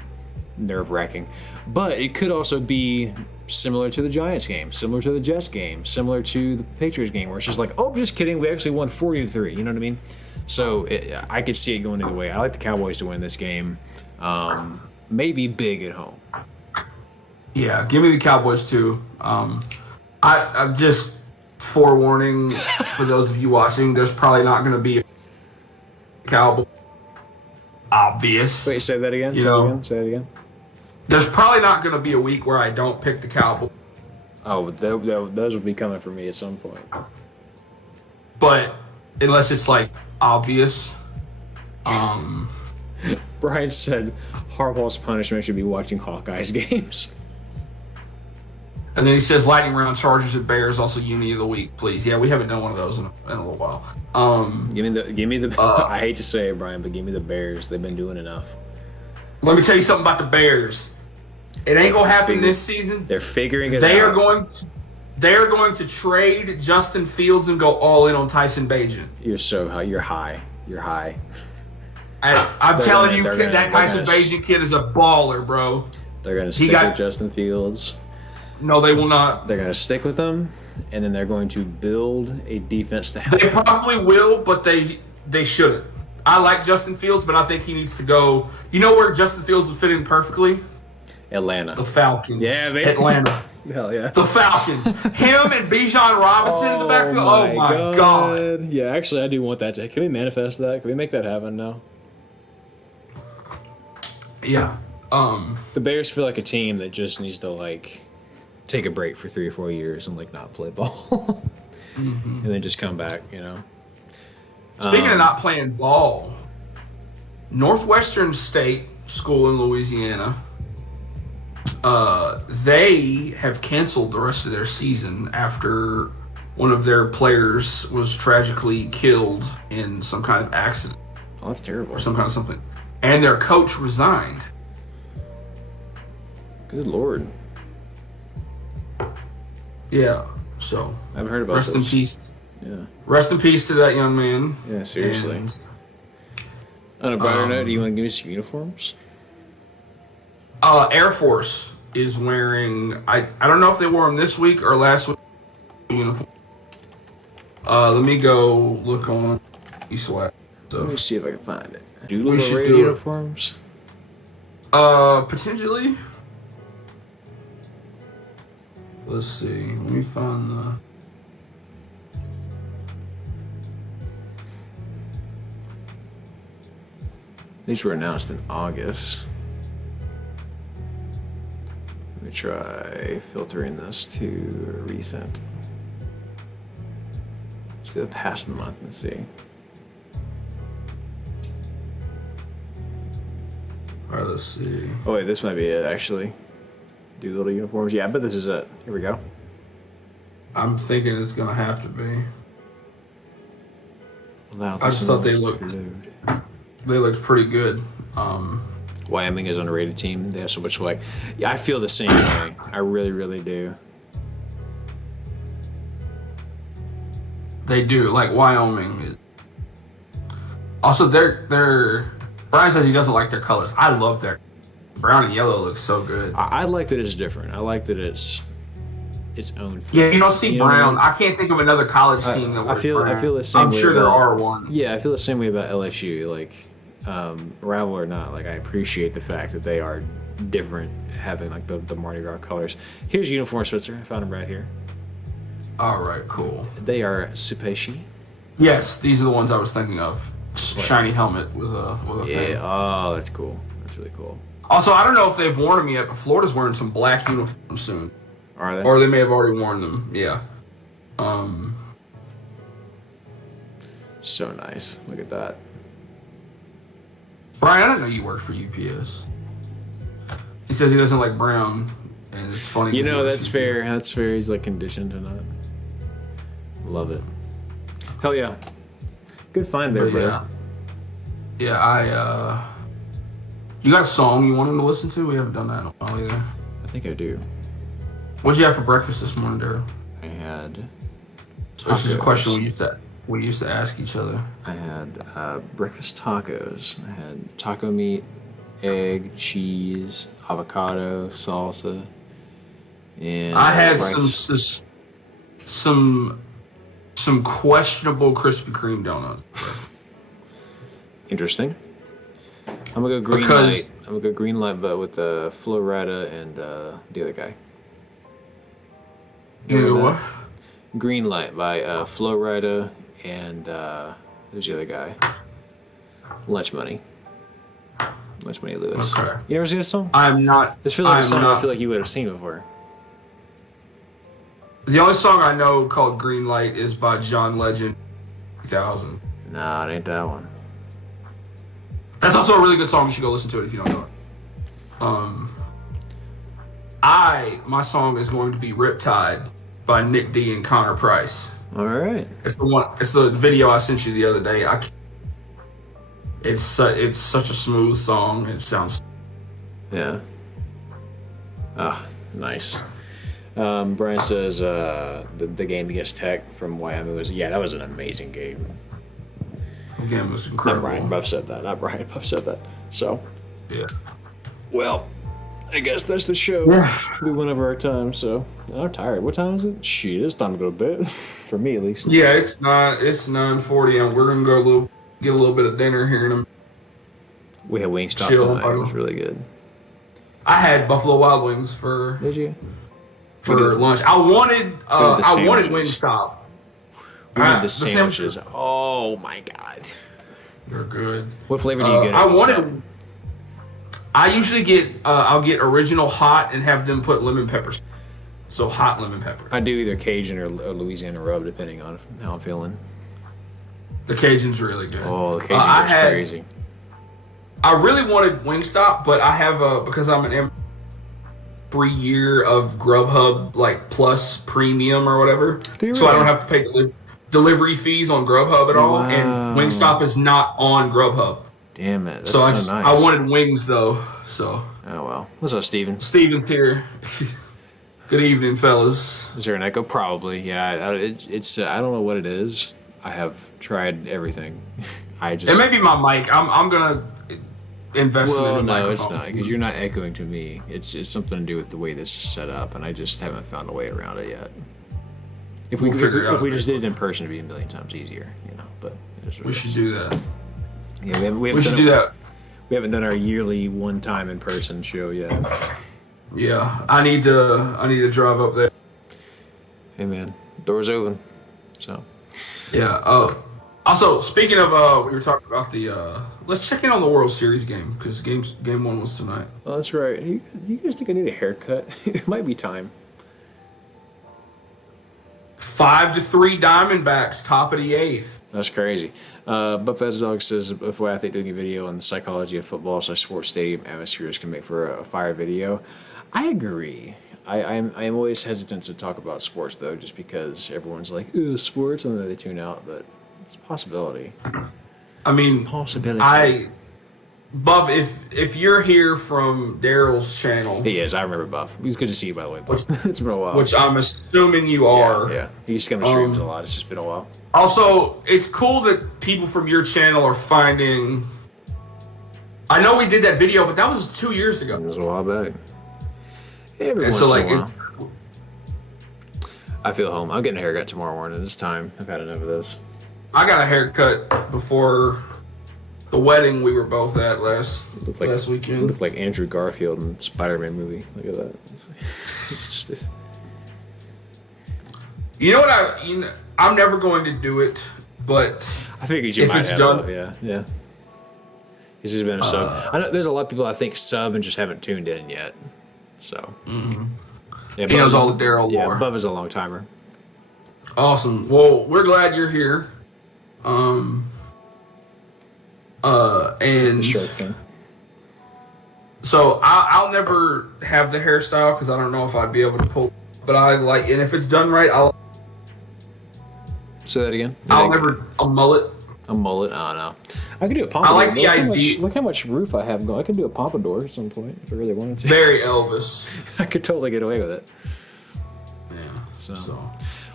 nerve-wracking. But it could also be similar to the Giants game, similar to the Jets game, similar to the Patriots game, where it's just like, oh, just kidding, we actually won 40-3. You know what I mean? So I could see it going either way. I like the Cowboys to win this game, maybe big at home. Yeah, give me the Cowboys too. I'm just forewarning for those of you watching. There's probably not going to be a Cowboy. Obvious. Wait, say that again. Say it again. There's probably not going to be a week where I don't pick the Cowboys. Oh, those will be coming for me at some point. But unless it's like obvious. Brian said Harbaugh's punishment should be watching Hawkeyes games. And then he says lightning round, Chargers and Bears, also uni of the week, please. Yeah, we haven't done one of those in a little while. Give me the. I hate to say it, Brian, but give me the Bears. They've been doing enough. Let me tell you something about the Bears. It ain't gonna happen this season. They're figuring it They out. They are going to trade Justin Fields and go all in on Tyson Bagent. You're so high. You're high. You're high. I'm telling you, that Tyson Bagent kid is a baller, bro. They're gonna stick with Justin Fields. No, they will not. They're going to stick with them, and then they're going to build a defense to help. They probably will, but they shouldn't. I like Justin Fields, but I think he needs to go. You know where Justin Fields would fit in perfectly? Atlanta. The Falcons. Yeah, baby. Atlanta. Hell yeah. The Falcons. Him and Bijan Robinson in the backfield. Oh my God. Yeah, actually, I do want that. Can we manifest that? Can we make that happen now? Yeah. The Bears feel like a team that just needs to take a break for 3 or 4 years and not play ball, and then just come back. Speaking of not playing ball, Northwestern State School in Louisiana, they have canceled the rest of their season after one of their players was tragically killed in some kind of accident. Oh, that's terrible. Or some kind of something. And their coach resigned. Good Lord. Yeah, so I haven't heard about rest this. in peace. Yeah. Rest in peace to that young man. Yeah, seriously. And, on a brighter note, do you want to give me some uniforms? Air Force is wearing. I don't know if they wore them this week or last week. Uniform. Let me go look on eSwag. Let me see if I can find it. Do we should do do uniforms? Potentially. Let's see. Let me find the. These were announced in August. Let me try filtering this to recent. Let's do the past month and see. All right, let's see. Oh wait, this might be it actually. Doolittle uniforms. Yeah, I bet this is it. Here we go. I'm thinking it's gonna have to be. Wow, I just thought they looked pretty good. Wyoming is an underrated team. They have so much swag. Yeah, I feel the same way. I really, really do. They do. Like Wyoming. Also, they're. Brian says he doesn't like their colors. I love their brown and yellow. Looks so good. I like that it's different. I like that it's its own thing. Yeah, you don't see brown. I can't think of another college team that wears brown. I feel the same. I'm way sure there about, are one. Yeah, I feel the same way about LSU. Rival or not, I appreciate the fact that they are different, having the Mardi Gras colors. Here's uniform, Switzer. I found them right here. All right, cool. They are Supeshi. Yes, these are the ones I was thinking of. Shiny helmet with a thing. Yeah. Oh, that's cool. That's really cool. Also, I don't know if they've worn them yet, but Florida's wearing some black uniforms soon. Are they? Or they may have already worn them. Yeah. So nice. Look at that. Brian, I didn't know you worked for UPS. He says he doesn't like brown, and it's funny. That's fair. That's fair. He's conditioned to not. Love it. Hell yeah. Good find there, bro. Yeah, you got a song you want him to listen to? We haven't done that in a while either. I think I do. What'd you have for breakfast this morning, Daryl? I had tacos. This is a question we used to ask each other. I had breakfast tacos. I had taco meat, egg, cheese, avocado, salsa, and I had rice. some questionable Krispy Kreme donuts. Interesting. I'm gonna go green light. I'm gonna go green light, but with Florida and the other guy. What? Green light by Florida and who's the other guy? Lunch Money. Lunch Money Lewis. Okay. You never seen this song? I'm not. This feels like a song I feel like you would have seen before. The only song I know called Green Light is by John Legend, 2000. Nah, it ain't that one. That's also a really good song. You should go listen to it if you don't know it. My song is going to be Riptide by Nick D and Connor Price. All right. It's the video I sent you the other day. It's such a smooth song. It sounds. Yeah. Ah, nice. Brian says the game against Tech from Wyoming that was an amazing game. The game was incredible. Not Brian Buff said that. Not Brian Buff said that. So. Yeah. Well, I guess that's the show. We went over our time, so I'm tired. What time is it? Shit, it's time to go to bed. For me, at least. Yeah, it's 9:40, and we're gonna get a little bit of dinner here in a. We had Wingstop tonight. It was really good. I had Buffalo Wild Wings for. Did you? For lunch. I wanted Wingstop. We had the sandwiches. Oh my god. They're good. What flavor do you get? I usually get I'll get original hot and have them put lemon peppers. So hot lemon pepper. I do either Cajun or Louisiana rub depending on how I'm feeling. The Cajun's really good. Oh, the Cajun is crazy. I really wanted Wingstop, but I have because I'm an free year of Grubhub like Plus Premium or whatever, so I don't have to pay delivery fees on Grubhub at all. Wow. And Wingstop is not on Grubhub. Damn it! That's so nice. I wanted wings though. So. Oh well. What's up, Steven? Steven's here. Good evening, fellas. Is there an echo? Probably. Yeah. It's I don't know what it is. I have tried everything. It may be my mic. I'm gonna invest in a new microphone. No, it's not, because you're not echoing to me. It's something to do with the way this is set up, and I just haven't found a way around it yet. If we just did it in person, it'd be a million times easier, But we should do that. Yeah, we should do that. We haven't done our yearly one-time in-person show yet. Yeah, I need to drive up there. Hey man, doors open. So. Yeah. Also, speaking of, we were talking about the. Let's check in on the World Series game because game one was tonight. Oh, that's right. You guys think I need a haircut? It might be time. 5-3 Diamondbacks, top of the eighth. That's crazy. Buffett's Dog says a football athlete doing a video on the psychology of football / sports stadium atmospheres can make for a fire video. I agree. I'm always hesitant to talk about sports though, just because everyone's like, "Ugh, sports," and then they tune out. But it's a possibility. I mean, it's a possibility. Buff, if you're here from Daryl's channel, he is. I remember Buff. He's good to see you, by the way. It's been a while. Which I'm assuming you are. Yeah. He used to come to streams a lot. It's just been a while. Also, it's cool that people from your channel are finding. I know we did that video, but that was 2 years ago. It was a while back. Every once in a while. I feel home. I'm getting a haircut tomorrow morning. It's time. I've had enough of this. I got a haircut before the wedding we were both at last weekend. You look like Andrew Garfield in the Spider-Man movie. Look at that. It's just... You know what? I'm never going to do it, but I figured you might have done. Yeah. This has been a sub. I know there's a lot of people I think sub and just haven't tuned in yet. So. Mm-hmm. Yeah, he knows all the Daryl lore. Yeah, Bubba's a long timer. Awesome. Well, we're glad you're here. And Shark thing. So I'll never have the hairstyle because I don't know if I'd be able to pull. But I like, and if it's done right, I'll. Say that again. A mullet. A mullet? Oh no. I could do a pompadour. I like the idea. Look how much roof I have going. I could do a pompadour at some point if I really wanted to. Very Elvis. I could totally get away with it. Yeah. So.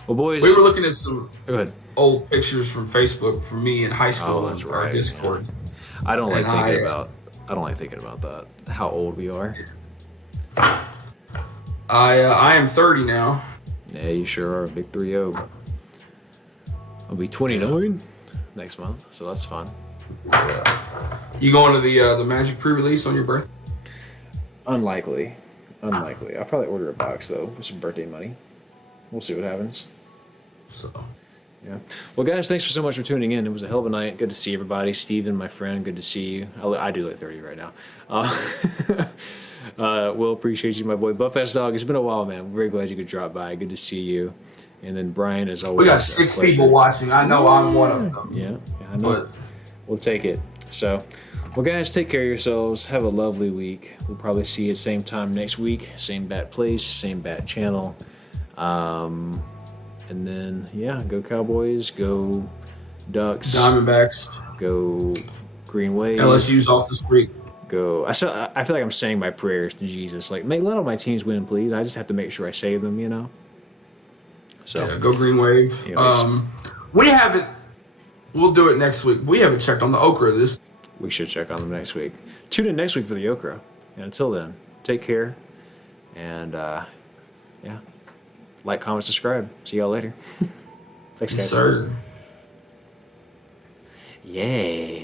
Well, boys. We were looking at some Go ahead. old pictures from Facebook from me in high school that's on our right. Discord. Yeah. I don't like thinking about I don't like thinking about that. How old we are. I am 30 now. Yeah, you sure are. Big 3-0. I'll be 29 next month, so that's fun. Yeah. You going to the Magic pre-release on your birthday? Unlikely. I'll probably order a box though with some birthday money. We'll see what happens. So. Yeah. Well, guys, thanks so much for tuning in. It was a hell of a night. Good to see everybody. Steven, my friend, good to see you. I do look 30 right now. Will, appreciate you, my boy. Buff-ass dog, it's been a while, man. We're very glad you could drop by. Good to see you. And then Brian, as always. We got 6 people watching. I know I'm one of them. Yeah, I know. But we'll take it. So, well, guys, take care of yourselves. Have a lovely week. We'll probably see you at the same time next week. Same bat place, same bat channel. And then, yeah, go Cowboys, go Ducks, Diamondbacks, go Green Wave. LSU's off this week. Go. I feel like I'm saying my prayers to Jesus. Like, let all my teams win, please. I just have to make sure I save them, you know? So yeah, go Green Wave. We haven't. We'll do it next week. We haven't checked on the okra this. We should check on them next week. Tune in next week for the okra. And until then, take care. And, yeah. Like, comment, subscribe. See y'all later. Thanks, guys. Yes, sir. Yeah.